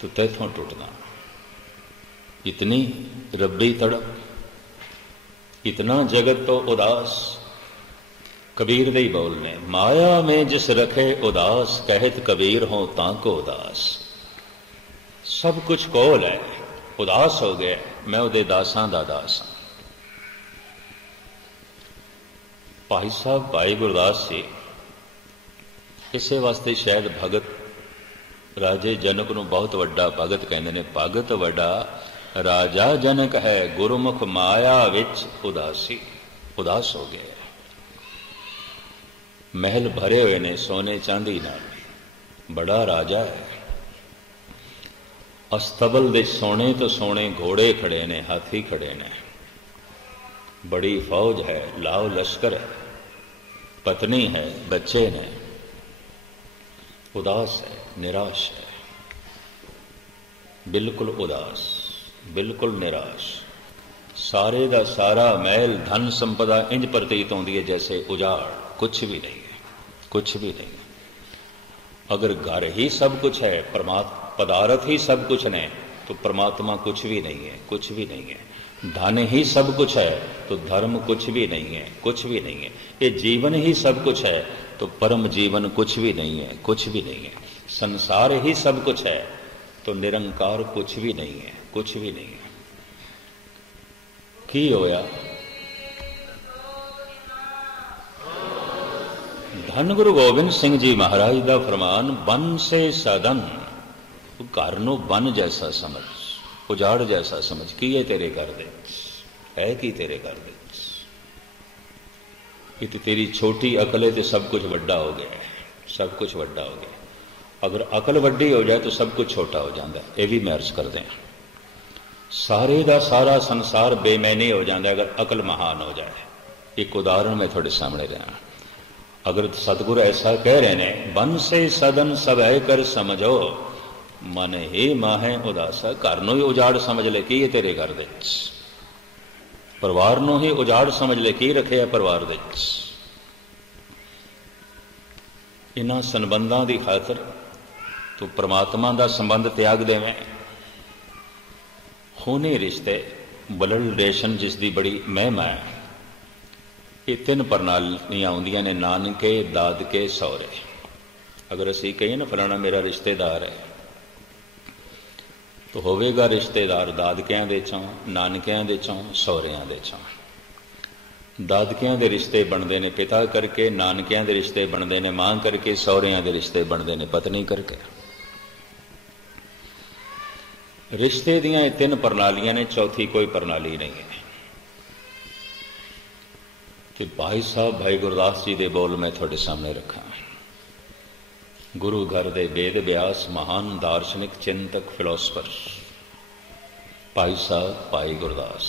तो तैथों टुटना। इतनी रब्बी तड़प, इतना जगत तो उदास। कबीर दे बोलने माया में जिस रखे उदास, कहत कबीर हो ताको उदास। सब कुछ कोल है, उदास हो गया, मैं उहदे दासां दा दास हां। भाई साहब भाई गुरदास जी इसे वास्ते शायद भगत राजे जनक नूं बहुत वड्डा भगत कहंदे ने। भगत वड्डा राजा जनक है, गुरमुख माया विच उदासी। उदास हो गया, महल भरे हुए ने सोने चांदी नाल, बड़ा राजा है। अस्तबल दे सोने तो सोने घोड़े खड़े ने, हाथी खड़े ने, बड़ी फौज है, लाव लश्कर है, पत्नी है, बच्चे ने। उदास है, निराश है, बिल्कुल उदास, बिल्कुल निराश। सारे का सारा महल धन संपदा इंज प्रतीत होती है जैसे उजाड़, कुछ भी नहीं है, कुछ भी नहीं है। अगर घर ही सब कुछ है, पदार्थ ही सब कुछ ने, तो परमात्मा कुछ भी नहीं है, कुछ भी नहीं है। धन ही सब कुछ है तो धर्म कुछ भी नहीं है, कुछ भी नहीं है। ये जीवन ही सब कुछ है तो परम जीवन कुछ भी नहीं है, कुछ भी नहीं है। संसार ही सब कुछ है तो निरंकार कुछ भी नहीं है, कुछ भी नहीं है। की होया? धन गुरु गोबिंद सिंह जी महाराज का फरमान, बन से सदन, घर नूं बन जैसा समझ, उजाड़ जैसा समझ। की है तेरे घर दे, है की तेरे घर दे? ये तो तेरी छोटी अकल है तो सब कुछ वड्डा हो गया है। सब कुछ वड्डा हो गया। अगर अकल वड्डी हो जाए तो सब कुछ छोटा हो जाता है। ये भी मैं अर्ज करते हैं, सारे का सारा संसार बेमैनी हो जाता है अगर अकल महान हो जाए। एक उदाहरण मैं थोड़े सामने रहा, अगर सतगुरु ऐसा कह रहे ने, बन से सदन सब है कर समझो, मन ही माहे उदासा। घर नूं ही उजाड़ समझ ले की है तेरे घर दे, परिवार नूं ही उजाड़ समझ ले की रखे परिवार दे। इन्हां संबंधां दी खातर तू परमात्मा दा संबंध त्याग देवें। खूनी रिश्ते, ब्लड रिलेशन जिसकी बड़ी महिमा है, ये तीन प्रणालियां आउंदियां ने, नानके, दादके, सौरे। अगर असीं कहिए ना फलाना मेरा रिश्तेदार है, तो होवेगा रिश्तेदार दादकियां दे चों, नानकियां दे चों, सौरियां दे चों। दादकियां दे रिश्ते बनते ने पिता करके, नानकियां दे रिश्ते बनते ने मां करके, सौरियां दे रिश्ते बनते ने पत्नी करके। रिश्ते दियां ये तीन प्रणालियां ने, चौथी कोई प्रणाली नहीं है। कि भाई साहब भाई गुरदास जी दे बोल मैं थोड़े सामने रखा। गुरु घर दे वेद व्यास महान दार्शनिक चिंतक फिलोसफर भाई साहब भाई गुरदास।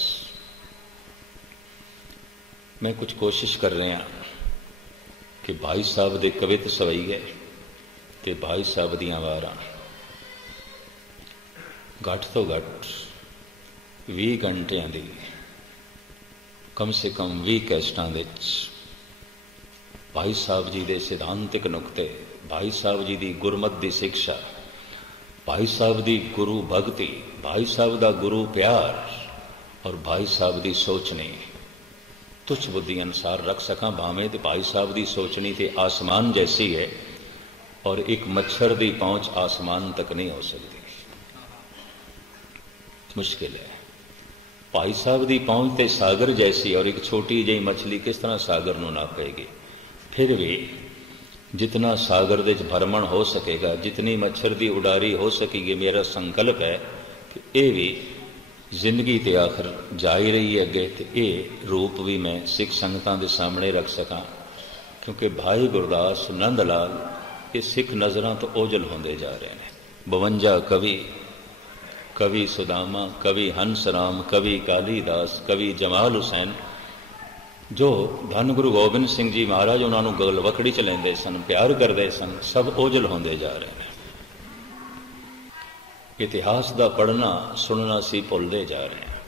मैं कुछ कोशिश कर रहा कि भाई साहब दे कवित सवईए ते भाई साहब दियां वारां घट तो घट 20 घंटियां दी, कम से कम 20 कैसटां दे भाई साहब जी दे सिद्धांतिक नुकते, भाई साहब जी दी गुरमत दी शिक्षा, भाई साहब दी गुरु भगति, भाई साहब दा गुरु प्यार और भाई साहब दी सोचनी तुच्छ बुद्धि अनुसार रख सकां। भावें तो भाई साहब दी सोचनी ते आसमान जैसी है और एक मच्छर दी पहुंच आसमान तक नहीं हो सकती, मुश्किल है। भाई साहब दी पहुंच ते सागर जैसी और एक छोटी जी मछली किस तरह सागर नूं नापेगी। फिर भी जितना सागर दे भरमण हो सकेगा, जितनी मच्छर दी उडारी हो सकेगी, मेरा संकल्प है कि ये भी जिंदगी ते आखिर जा ही रही है अगे, तो ये रूप भी मैं सिख संगतां दे सामने रख सकां। क्योंकि भाई गुरदास नंद लाल ये सिख नज़रां तो ओझल होंदे जा रहे हैं। 52 कवि, कवि सुदामा, कवि हंसराम, कवि कालीदास, कवि जमाल हुसैन, जो धन गुरु गोबिंद सिंह जी महाराज उन्होंने गलवकड़ी च लेंदे सन, प्यार करते सन, सब ओझल होंदे जा रहे हैं। इतिहास का पढ़ना सुनना सी भुलते जा रहे हैं।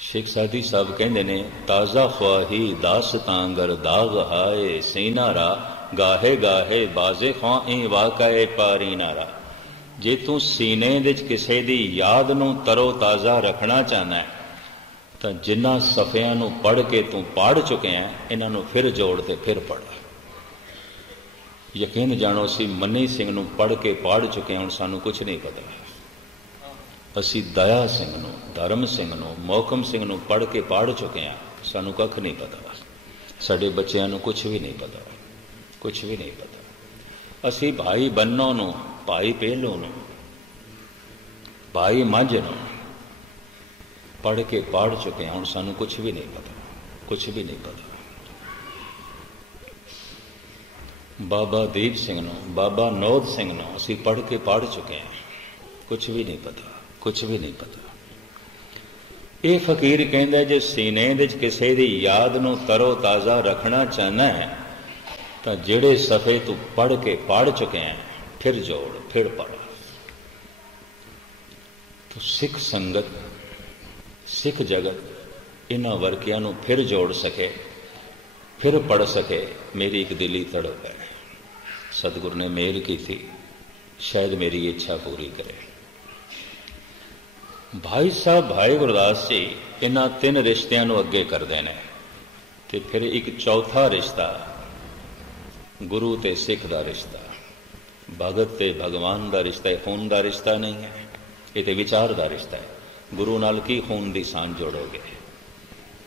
शेख सादी साहब कहते ने, ताज़ा ख्वाही दास तांगर दाग हाए सीना रा, गाहे गाहे बाजे ख्वा ई वाकाए पारी नारा। जे तू सीने विच किसे दी याद नूं तरो ताज़ा रखना चाहना है तो जिन्हां सफ़ियां नूं पढ़ के तू पढ़ चुके हैं, इन्हां नूं फिर जोड़ ते फिर पढ़। यकीन जानो असी मनी सिंह नूं पढ़ के पढ़ चुके हैं, हुण सानूं कुछ नहीं पता। असी दया सिंह नूं, धर्म सिंह नूं, मोहकम सिंह नूं पढ़ के पढ़ चुके हैं, सानूं कख नहीं पता। साडे बच्चिआं नूं कुछ भी नहीं पता, कुछ भी नहीं पता। असी भाई बन्नों नूं, भाई पहलों नूं, भाई मंझ नूं पढ़ के पढ़ चुके हैं, हुण सानूं कुछ भी नहीं पता, कुछ भी नहीं पता। बाबा दीप सिंह नूं, बाबा नौद सिंह नूं असी पढ़ के पढ़ चुके हैं, कुछ भी नहीं पता, कुछ भी नहीं पता। ये फकीर कहंदा जे सीने विच किसे दी याद नूं तरो ताज़ा रखना चाहना है तो जिहड़े सफ़े तू पढ़ के पढ़ चुके हैं फिर जोड़ फिर पढ़। तो सिख संगत, सिख जगत इन्हां वर्कियां नूं फिर जोड़ सके, फिर पढ़ सके, मेरी एक दिली तड़प है। सतगुरु ने मेहर की थी, शायद मेरी इच्छा पूरी करे। भाई साहब भाई गुरदास जी इन्हां 3 रिश्तियां नूं अगे करदे ने ते फिर एक चौथा रिश्ता गुरु ते सिख दा रिश्ता, भगत ते भगवान दा रिश्ता है। खून दा रिश्ता नहीं है, ये तो विचार दा रिश्ता है। गुरु नाल की खून दी सांझ जोड़ोगे,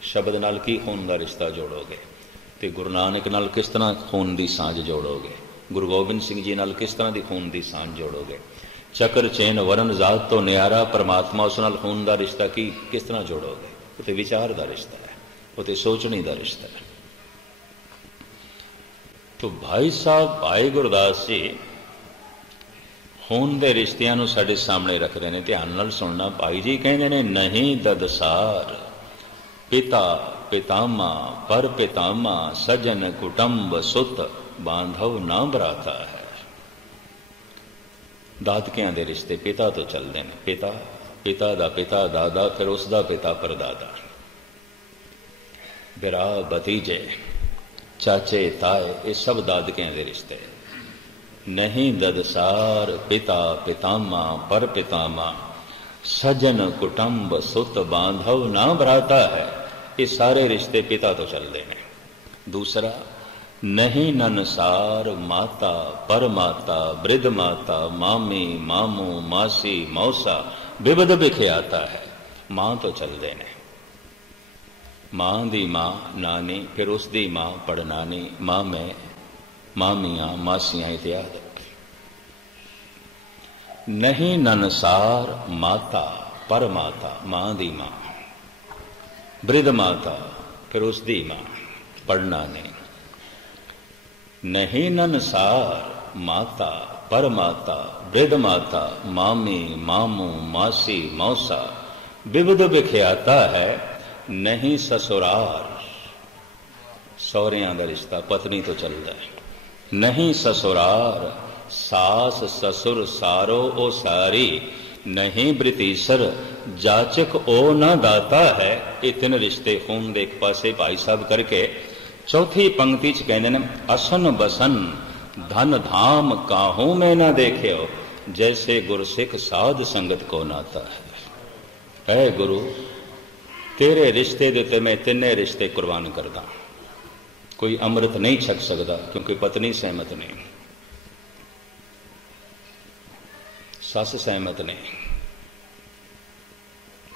शब्द नाल की खून दा रिश्ता जोड़ोगे, तो गुरु नानक नाल किस तरह खून दी सांझ जोड़ोगे, गुरु गोबिंद सिंह जी नाल किस तरह की खून दी सांझ जोड़ोगे। चक्र चैन वरन जात तो न्यारा परमात्मा, उस नाल खून दा रिश्ता की किस तरह जोड़ोगे। वो तो विचार दा रिश्ता है, वो तो सोचनी दा रिश्ता है। तो भाई साहब भाई गुरदास जी खून के रिश्तिਆਂ ਨੂੰ ਸਾਡੇ ਸਾਹਮਣੇ ਰੱਖ ਰਹੇ ਨੇ। ਧਿਆਨ ਨਾਲ ਸੁਣਨਾ। ਭਾਈ ਜੀ ਕਹਿੰਦੇ ਨੇ ਨਹੀਂ ਦਦਸਾਰ ਪਿਤਾ ਪਿਤਾਮਾ ਪਰ ਪਿਤਾਮਾ ਸਜਨ ਕੁਟੰਬ ਸੁਤ ਬਾਂਧਵ ਨਾ ਭਰਾਤਾ ਹੈ। ਦਾਦਕਿਆਂ ਦੇ ਰਿਸ਼ਤੇ ਪਿਤਾ ਤੋਂ ਚੱਲਦੇ ਨੇ। ਪਿਤਾ ਪਿਤਾ ਦਾ ਪਿਤਾ ਦਾਦਾ, ਫਿਰ ਉਸ ਦਾ ਪਿਤਾ ਪਰਦਾਦਾ, ਬਿਰਾ ਭਤੀਜੇ ਚਾਚੇ ਤਾਏ, ਇਹ ਸਭ ਦਾਦਕਿਆਂ ਦੇ ਰਿਸ਼ਤੇ। नहीं ददसार पिता पितामा पर पितामा सजन कुटुंब सुत बांधव ना भराता है। ये सारे रिश्ते पिता तो चलते हैं। दूसरा नहीं ननसार माता परमाता वृद्ध माता मामी मामू मासी मौसा विविध बिखियाता है। मां तो चलते हैं। मां दी मां नानी, फिर उसकी मां पड़नानी, मां में मामियां मासियां इत्यादि। नहीं ननसार माता परमाता, मां दी मां, वृद्ध माता, फिर उसकी मां पढ़ना नहीं। नहीं ननसार माता परमाता वृद्ध माता मामी मामू मासी मौसा विविध बिखियाता है। नहीं ससुरार, सौरियां का रिश्ता पत्नी तो चलता है। नहीं ससुरार सास ससुर सारो ओ सारी, नहीं ब्रितीसर जाचक ओ न दाता है। ये तीन रिश्ते खून दे एक पासे भाई साहब करके चौथी पंक्ति च कहते हैं असन बसन धन धाम काहू में न देखे हो, जैसे गुरसिख साध संगत को नाता है। ऐ गुरु तेरे रिश्ते दे मैं तिने रिश्ते कुर्बान करदा। कोई अमृत नहीं छक सकता क्योंकि पत्नी सहमत नहीं, सस सहमत नहीं,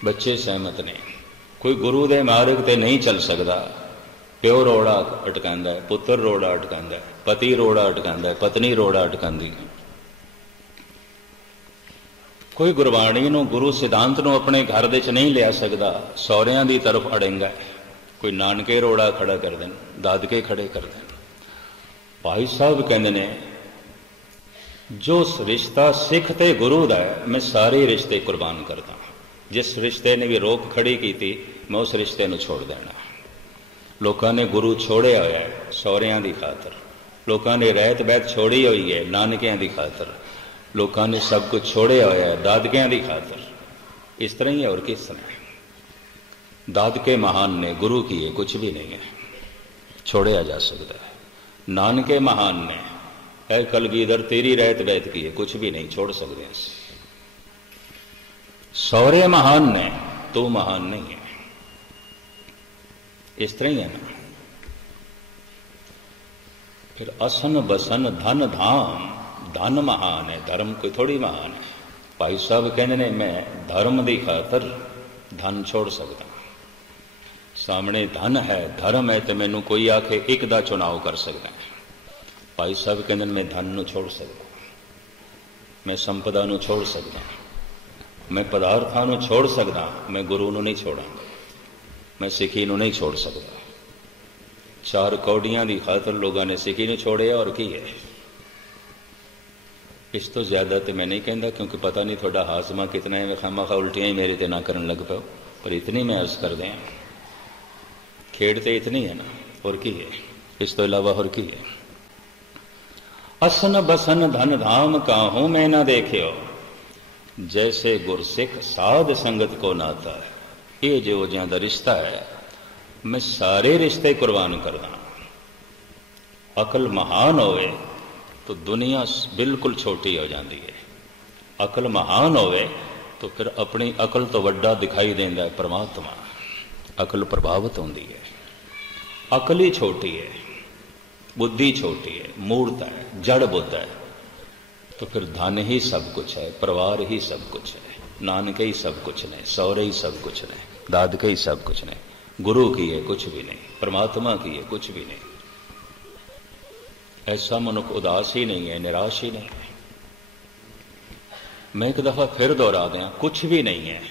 बच्चे सहमत नहीं। कोई गुरु दे मार्ग ते नहीं चल सकता। प्यो रोड़ा अटकांदा है, पुत्र रोड़ा अटकांदा है, पति रोड़ा अटकांदा है, पत्नी रोड़ा अटकांदी है। कोई गुरबाणी नूं गुरु सिद्धांत नूं अपने घर दे च नहीं लिया सकता, सौरियां दी तरफ अड़ेंगा है। कोई नानके रोड़ा खड़ा कर देन, दादके खड़े कर देन। भाई साहब कहते ने जो रिश्ता सिख ते गुरु दा है, मैं सारे रिश्ते कुर्बान करता। जिस रिश्ते ने भी रोक खड़ी की थी, मैं उस रिश्ते नूं छोड़ देना। लोगों ने गुरु छोड़िया होया है सौरियां दी खातर, लोगों ने रहत बैत छोड़ी हुई है नानकियां दी खातर, लोगों ने सब कुछ छोड़िया होया है दादकियां दी खातर। इस तरह ही और किस तरह दादके महान ने, गुरु किए कुछ भी नहीं है, छोड़िया जा सकता है। नानके महान ने, है कलगीधर तेरी रहत बैत किए कुछ भी नहीं छोड़ सकते। सौरे महान ने, तू महान नहीं है। इस तरह ही है ना। फिर असन बसन धन धाम, धन महान है, धर्म कोई थोड़ी महान है। भाई साहब कहते ने मैं धर्म की खातर धन छोड़ सकता। सामने धन है धर्म है तो मैनू कोई आखे एक दा चुनाव कर सकता है। भाई साहब कहते मैं धन नू छोड़ सकता, मैं संपदा नू छोड़ सकता, मैं पदार्थां नू छोड़ सकता, मैं गुरु नू नहीं छोड़ांगा, मैं सिखी नू नहीं छोड़ सकता। चार कौड़ियां दी खातर लोगों ने सिखी नू छोड़िया और की है। इस तो ज्यादा तो मैं नहीं कहता क्योंकि पता नहीं थोड़ा हाजमा कितना है, खामा खा उल्टियां ही मेरे ते ना करन लग पाओ। पर इतनी मैं अर्ज कर दें, खेड़ तो इतनी है ना, और की है। इस तो इलावा और की है। असन बसन धन धाम काहू में ना देखे हो, जैसे गुरसिख साध संगत को नाता है। ये जो ज्यादा रिश्ता है, मैं सारे रिश्ते कुर्बान करदा। अकल महान होवे तो दुनिया बिल्कुल छोटी हो जाती है। अकल महान होवे तो फिर अपनी अकल तो वड्डा दिखाई देंदा है परमात्मा। अकल प्रभावित होती है। अकल ही छोटी है, बुद्धि छोटी है, मूर्त है, जड़ बुद्ध है, तो फिर धन ही सब कुछ है, परिवार ही सब कुछ है, नानके ही सब कुछ नहीं, सौरे ही सब कुछ नहीं, दादके ही सब कुछ नहीं, गुरु की है कुछ भी नहीं, परमात्मा की है कुछ भी नहीं। ऐसा मनुष्य उदास ही नहीं है, निराश ही नहीं है। मैं एक दफा फिर दोहरा दें, कुछ भी नहीं है।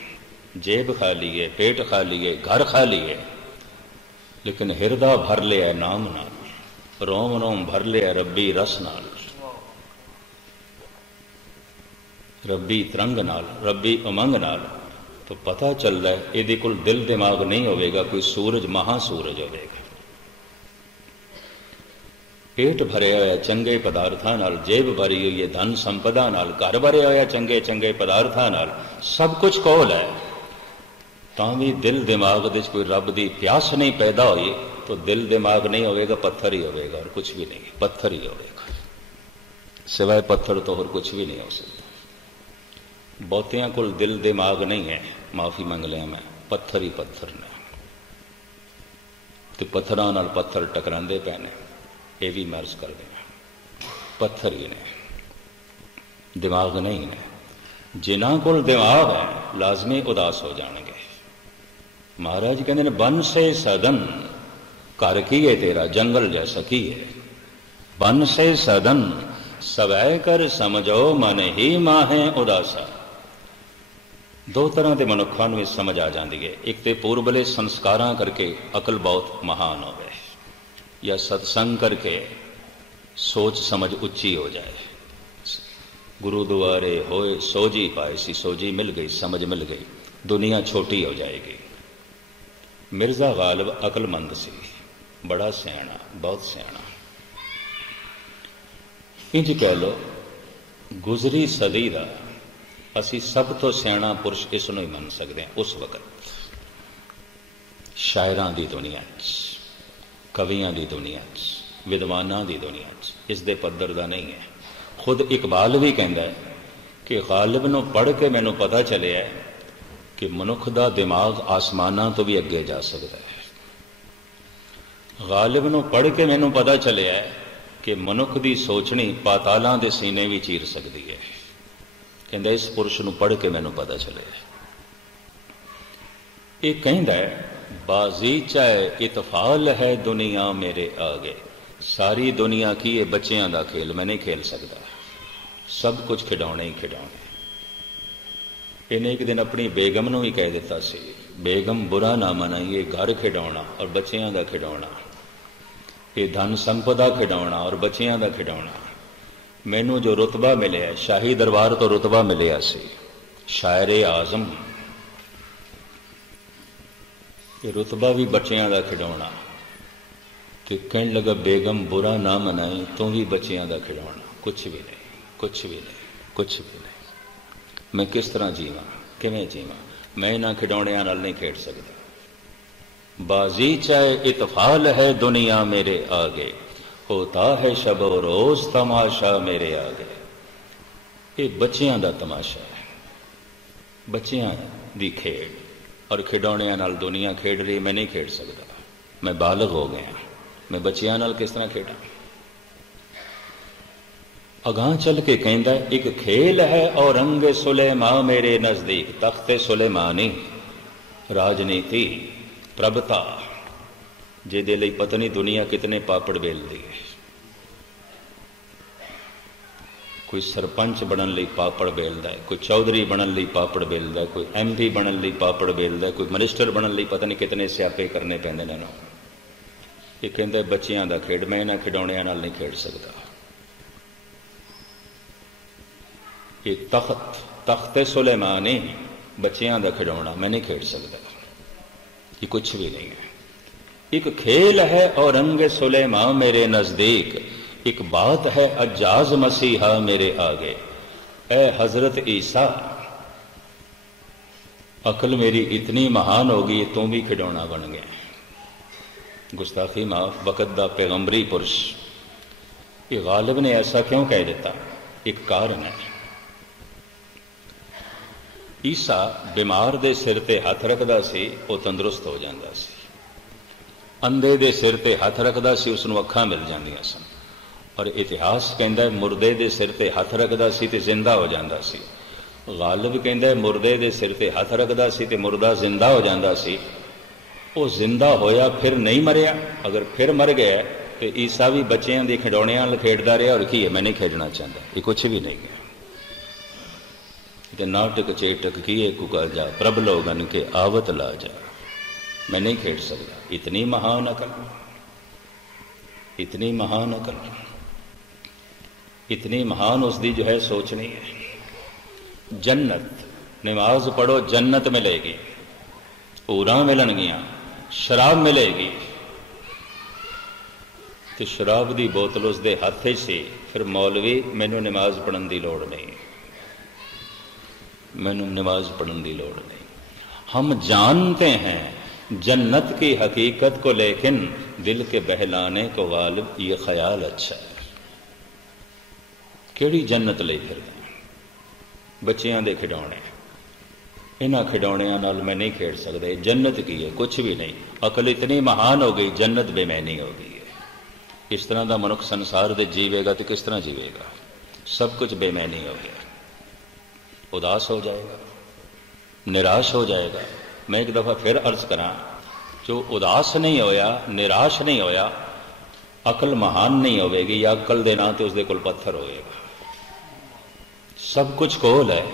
जेब खाली है, पेट खाली है, घर खाली है, लेकिन हिरदा भर लिया नाम नाम। रोम रोम भर लिया रब्बी रस नाल, रब्बी तरंग नाल, रब्बी उमंग नाल, तो पता चलता है ये कोल दिल दिमाग नहीं होगा, कोई सूरज महासूरज होगा। पेट भरिया होया चंगे पदार्थां नाल, जेब भरी हुई है धन संपदा नाल, घर भरिया होया चंगे चंगे पदार्थां नाल, सब कुछ कोल है, तां भी दिल दिमाग दे कोई रब दी प्यास नहीं पैदा हुई, तो दिल दिमाग नहीं होगा, पत्थर ही होगा और कुछ भी नहीं, पत्थर ही होगा, सिवाय पत्थर तो और कुछ भी नहीं हो सकता। बहुतियां कोल दिल दिमाग नहीं है, माफी मंग लिया मैं, पत्थर ही पत्थर ने, तो पत्थरां नाल पत्थर टकरांदे पए ने, ये भी मर्ज कर देना, पत्थर ही ने, दिमाग नहीं है। जिन्हां कोल दिमाग है लाजमी उदास हो जाएंगे। महाराज कहते हैं बन से सदन घर की है तेरा, जंगल जैसा की है, बन से सदन सवै कर समझो मन ही माहे उदासा। दो तरह के मनुखों में समझ आ जाती है, एक तो पूर्वले संस्कारां करके अकल बहुत महान हो गए, या सत्संग करके सोच समझ उच्ची हो जाए। गुरु द्वारे होए सोजी पाए सी, सोजी मिल गई, समझ मिल गई, दुनिया छोटी हो जाएगी। मिर्जा गालिब अकलमंद सी, बड़ा सियाणा, बहुत सियाणा, इंज कह लो गुजरी सदी का असी सब तो सियाणा पुरुष इसनों ही मन सकते हैं। उस वक्त शायरां की दुनिया च, कवियां की दुनिया च, विद्वानां की दुनिया च इस दे पद्धर दा नहीं है। खुद इकबाल भी कहता है कि गालिब नूं पढ़ के मैनूं पता चलिया है कि मनुख दा दिमाग आसमानां तो भी अगे जा सकता है। गालिब नूं पढ़ के मैनूं पता चलिया है कि मनुख दी सोचनी पातालां दे सीने भी चीर सकती है। कहंदा इस पुरुष नूं पढ़ के मैनूं पता चलिया। ये कहंदा है बाजी चाहे इतफाल है दुनिया मेरे आगे, सारी दुनिया की ये बच्चियां दा खेल, मैं नहीं खेल सकता, सब कुछ खिडौने ही खिडौने। इन्हें एक दिन अपनी बेगम नूं ही कह दिता सी, बेगम बुरा ना मनाइए, घर खिडौना और बच्चियां दा खिडौना, ये धन संपदा खिडौना और बच्चियां दा खिडौना। मैनू जो रुतबा मिले, शाही दरबार तो रुतबा मिले सी शायरे आजम, ये रुतबा भी बच्चियां दा खिडौना। तो कहने लगा बेगम बुरा ना मनाई, तू भी बच्चियां दा खिडौना, कुछ भी नहीं, कुछ भी नहीं, कुछ भी नहीं। मैं किस तरह जीवां, किवें जीवां, मैं इन्हां खिडौणियां नाल नहीं खेड सकता। बाजी चाहे इतफाल है दुनिया मेरे आगे, होता है शब रोज तमाशा मेरे आगे। ये बच्चियां दा तमाशा है, बच्चियां दी खेड, और खिडौणियां नाल दुनिया खेड रही, मैं नहीं खेड सकता, मैं बालग हो गया, मैं बच्चियां नाल किस तरह खेडा। अगां चल के कहंदा एक खेल है औरंग सुलेमा मेरे नजदीक, तख्ते सुलेमानी राजनीति प्रभता जिहदे लई पता नहीं दुनिया कितने पापड़ बेलदी है। कोई सरपंच बनन लई पापड़ बेलदा है, कोई चौधरी बनन लई पापड़ बेलदा है, कोई MP बनन लई पापड़ बेलदा है, कोई मिनिस्टर बनन लई पता नहीं कितने स्यापे करने पैंदे ने। ये कहंदा बच्चियां दा खेड, मैं इन्हां खिडौणियां नाल नहीं खेड सकदा। ये तख्ते सुलेमानी बच्चियां दा खिडौना, मैं नहीं खेड सकता, ये कुछ भी नहीं है। एक खेल है औरंग सुलेमा मेरे नजदीक, एक बात है अज्जाज मसीहा मेरे आगे। ए हजरत ईसा, अकल मेरी इतनी महान होगी, तुम भी खिडौना बन गए। गुस्ताखी माफ, वक़्त दा पैगंबरी पुरुष। ये गालिब ने ऐसा क्यों कह दिता, एक कारण है। ईसा बीमार दे सिर ते हथ रखदा सी, वो तंदुरुस्त हो जांदा सी। अंधे दे सिर ते हथ रखदा सी, उसनूं अखां मिल जांदियां सन। और इतिहास कहंदा है मुर्दे दे सिर ते हथ रखदा सी ते जिंदा हो जांदा सी। गालिब कहंदा है मुर्दे दे सिर ते हथ रखदा सी ते मुर्दा जिंदा हो जांदा सी। वो जिंदा होया फिर नहीं मरिया, अगर फिर मर गया तो ईसा भी बच्चियां दी खिडौणियां नाल खेडदा रहा। और की है, मैं नहीं खेडना चाहता, ये कुछ भी नहीं है। नाटक चेटक किए कुका जा, प्रभ लोगन के आवत ला जा, मैं नहीं खेड सकता, इतनी महान अकल। इतनी महान अकल, इतनी महान उसकी जो है सोचनी है। जन्नत, नमाज पढ़ो जन्नत मिलेगी, पूरा मिलनगियां, शराब मिलेगी। तो शराब की बोतल उसके हथ से फिर मौलवी मैनू नमाज पढ़न की लोड़ नहीं, मैनू नमाज पढ़न की लोड़ नहीं। हम जानते हैं जन्नत की हकीकत को, लेकिन दिल के बहलाने को गालिब ये ख्याल अच्छा है। केड़ी जन्नत ले फिर बच्चियां दे खिडौने, इन्हां खिडौणियां नाल मैं नहीं खेड सकते। जन्नत की है? कुछ भी नहीं। अकल इतनी महान हो गई, जन्नत बेमैनी हो गई है। इस तरह का मनुख संसार दे जीवेगा तो किस तरह जीवेगा? सब कुछ बेमैनी हो गया, उदास हो जाएगा, निराश हो जाएगा। मैं एक दफा फिर अर्ज करा, जो उदास नहीं होया, निराश नहीं होया, अकल महान नहीं होगी। या अकल दे नां ते उसदे कोल पत्थर होएगा। सब कुछ कोल है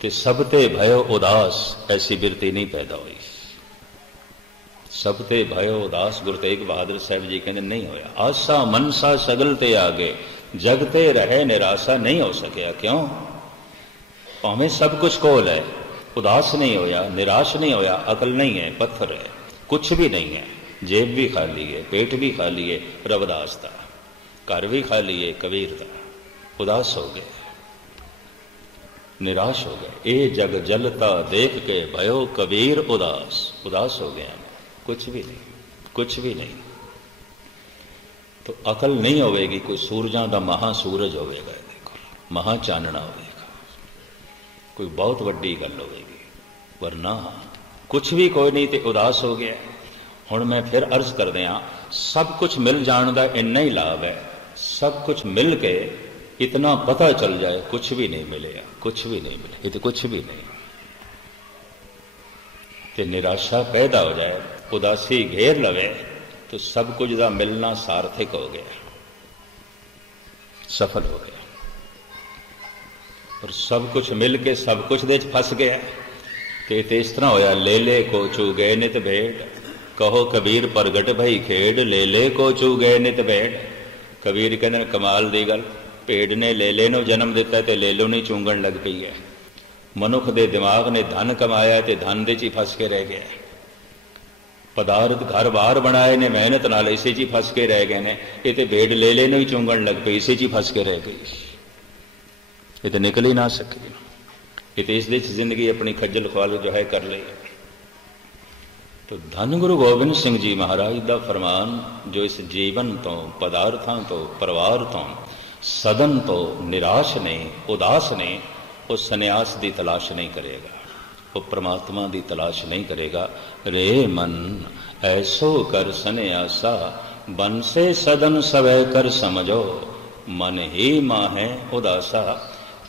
ते सब ते भयो उदास, ऐसी बिरती नहीं पैदा हुई। सब ते भयो उदास गुरु तेग बहादुर साहब जी कहते नहीं होया। आसा मनसा सगल ते आगे, जगते रहे निराशा नहीं हो सकिया। क्यों? भावें सब कुछ कोल है, उदास नहीं होया, निराश नहीं होया। अकल नहीं है, पत्थर है, कुछ भी नहीं है। जेब भी खाली है, पेट भी खाली है, रविदास का घर भी खाली है, कबीर का। उदास हो गए, निराश हो गए। ए जग जलता देख के भयो कबीर उदास। उदास हो गया, कुछ भी नहीं, कुछ भी नहीं। तो अकल नहीं होगी। कोई सूरजां दा महासूरज होगा, देखो महाचानना होगा, कोई बहुत वड्डी गल होगी। वरना कुछ भी कोई नहीं तो उदास हो गया। हुण मैं फिर अर्ज कर दिया, सब कुछ मिल जाने का इन्ना ही लाभ है। सब कुछ मिल के इतना पता चल जाए कुछ भी नहीं मिलेगा, कुछ भी नहीं मिले, ये तो कुछ भी नहीं। तो निराशा पैदा हो जाए, उदासी घेर लवे, तो सब कुछ का मिलना सार्थक हो गया, सफल हो गया। और सब कुछ मिल के सब कुछ दे फस गया। तो इस तरह होया, ले ले को चू गए नित भेड़, कहो कबीर प्रगट भई खेड़, ले ले को चू गए नित भेड़। कबीर कहते कमाल दी गल, भेड़ ने ले ले नूं जन्म दिता ते ले लो नहीं चूंगण लग पई है। मनुख दे दिमाग ने धन कमाया ते धन दे च फस के रह गया। पदार्थ घर बार बनाए ने मेहनत नाल, इसे च फस के रह गए ने। ये तो भेड़ ले ले नूं ही चूंगण लग पई, इसे च फस के रह गई। ये तो निकल ही ना सके। ये तो इस जिंदगी अपनी खज्जल खुआल जो है कर ली। तो धन गुरु गोबिंद सिंह जी महाराज का फरमान, जो इस जीवन तो, पदार्थों तो, परिवार तो, सदन तो निराश ने, उदास ने, वो सन्यास की तलाश नहीं करेगा, वो परमात्मा की तलाश नहीं करेगा। रे मन ऐसो कर सन्यासा, बन से सदन सवै कर समझो, मन ही माहे उदासा।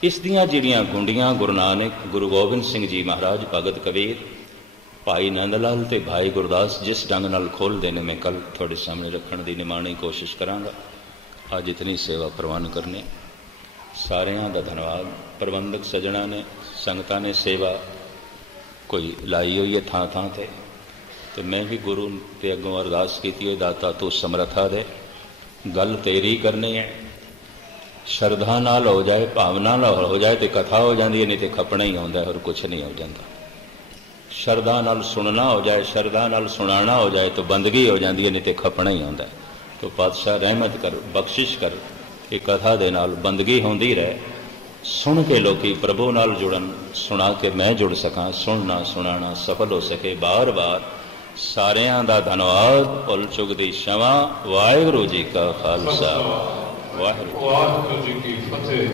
इस दियां जिहड़ियां गुंडियां गुरु नानक, गुरु गोबिंद सिंह जी महाराज, भगत कबीर, भाई नंद लाल ते भाई गुरदास जिस ढंग नाल खोलते हैं, मैं कल थोड़े सामने रखने की निमाणी कोशिश करांगा। अज इतनी सेवा प्रवान करनी, सारियां दा धन्यवाद। प्रबंधक सजना ने, संगतां ने सेवा कोई लाई हुई है थां थां ते, तो मैं भी गुरु ते अगों अरदास की है, दाता तू समर्था दे, गल तेरी करनी है। श्रद्धा नाल हो जाए, भावना नाल हो जाए तो कथा हो जाती है, नहीं तो खपना ही आता है और कुछ नहीं हो जाता। श्रद्धा नाल सुनना हो जाए, श्रद्धा नाल सुनाना हो जाए तो बंदगी हो जाती है, नहीं तो खपना ही आता है। तो पातशाह रहमत कर, बख्शिश कर कि कथा दे नाल बंदगी होंदी रहे, सुन के लोकी प्रभु नाल जुड़न, सुना के मैं जुड़ सकां, सुनना सुनाना सफल हो सके। बार बार सारियां दा धन्यवाद, भुल चुक दी क्षमा। वाहिगुरू जी का खालसा, वाहिगुरू जी की फतेह।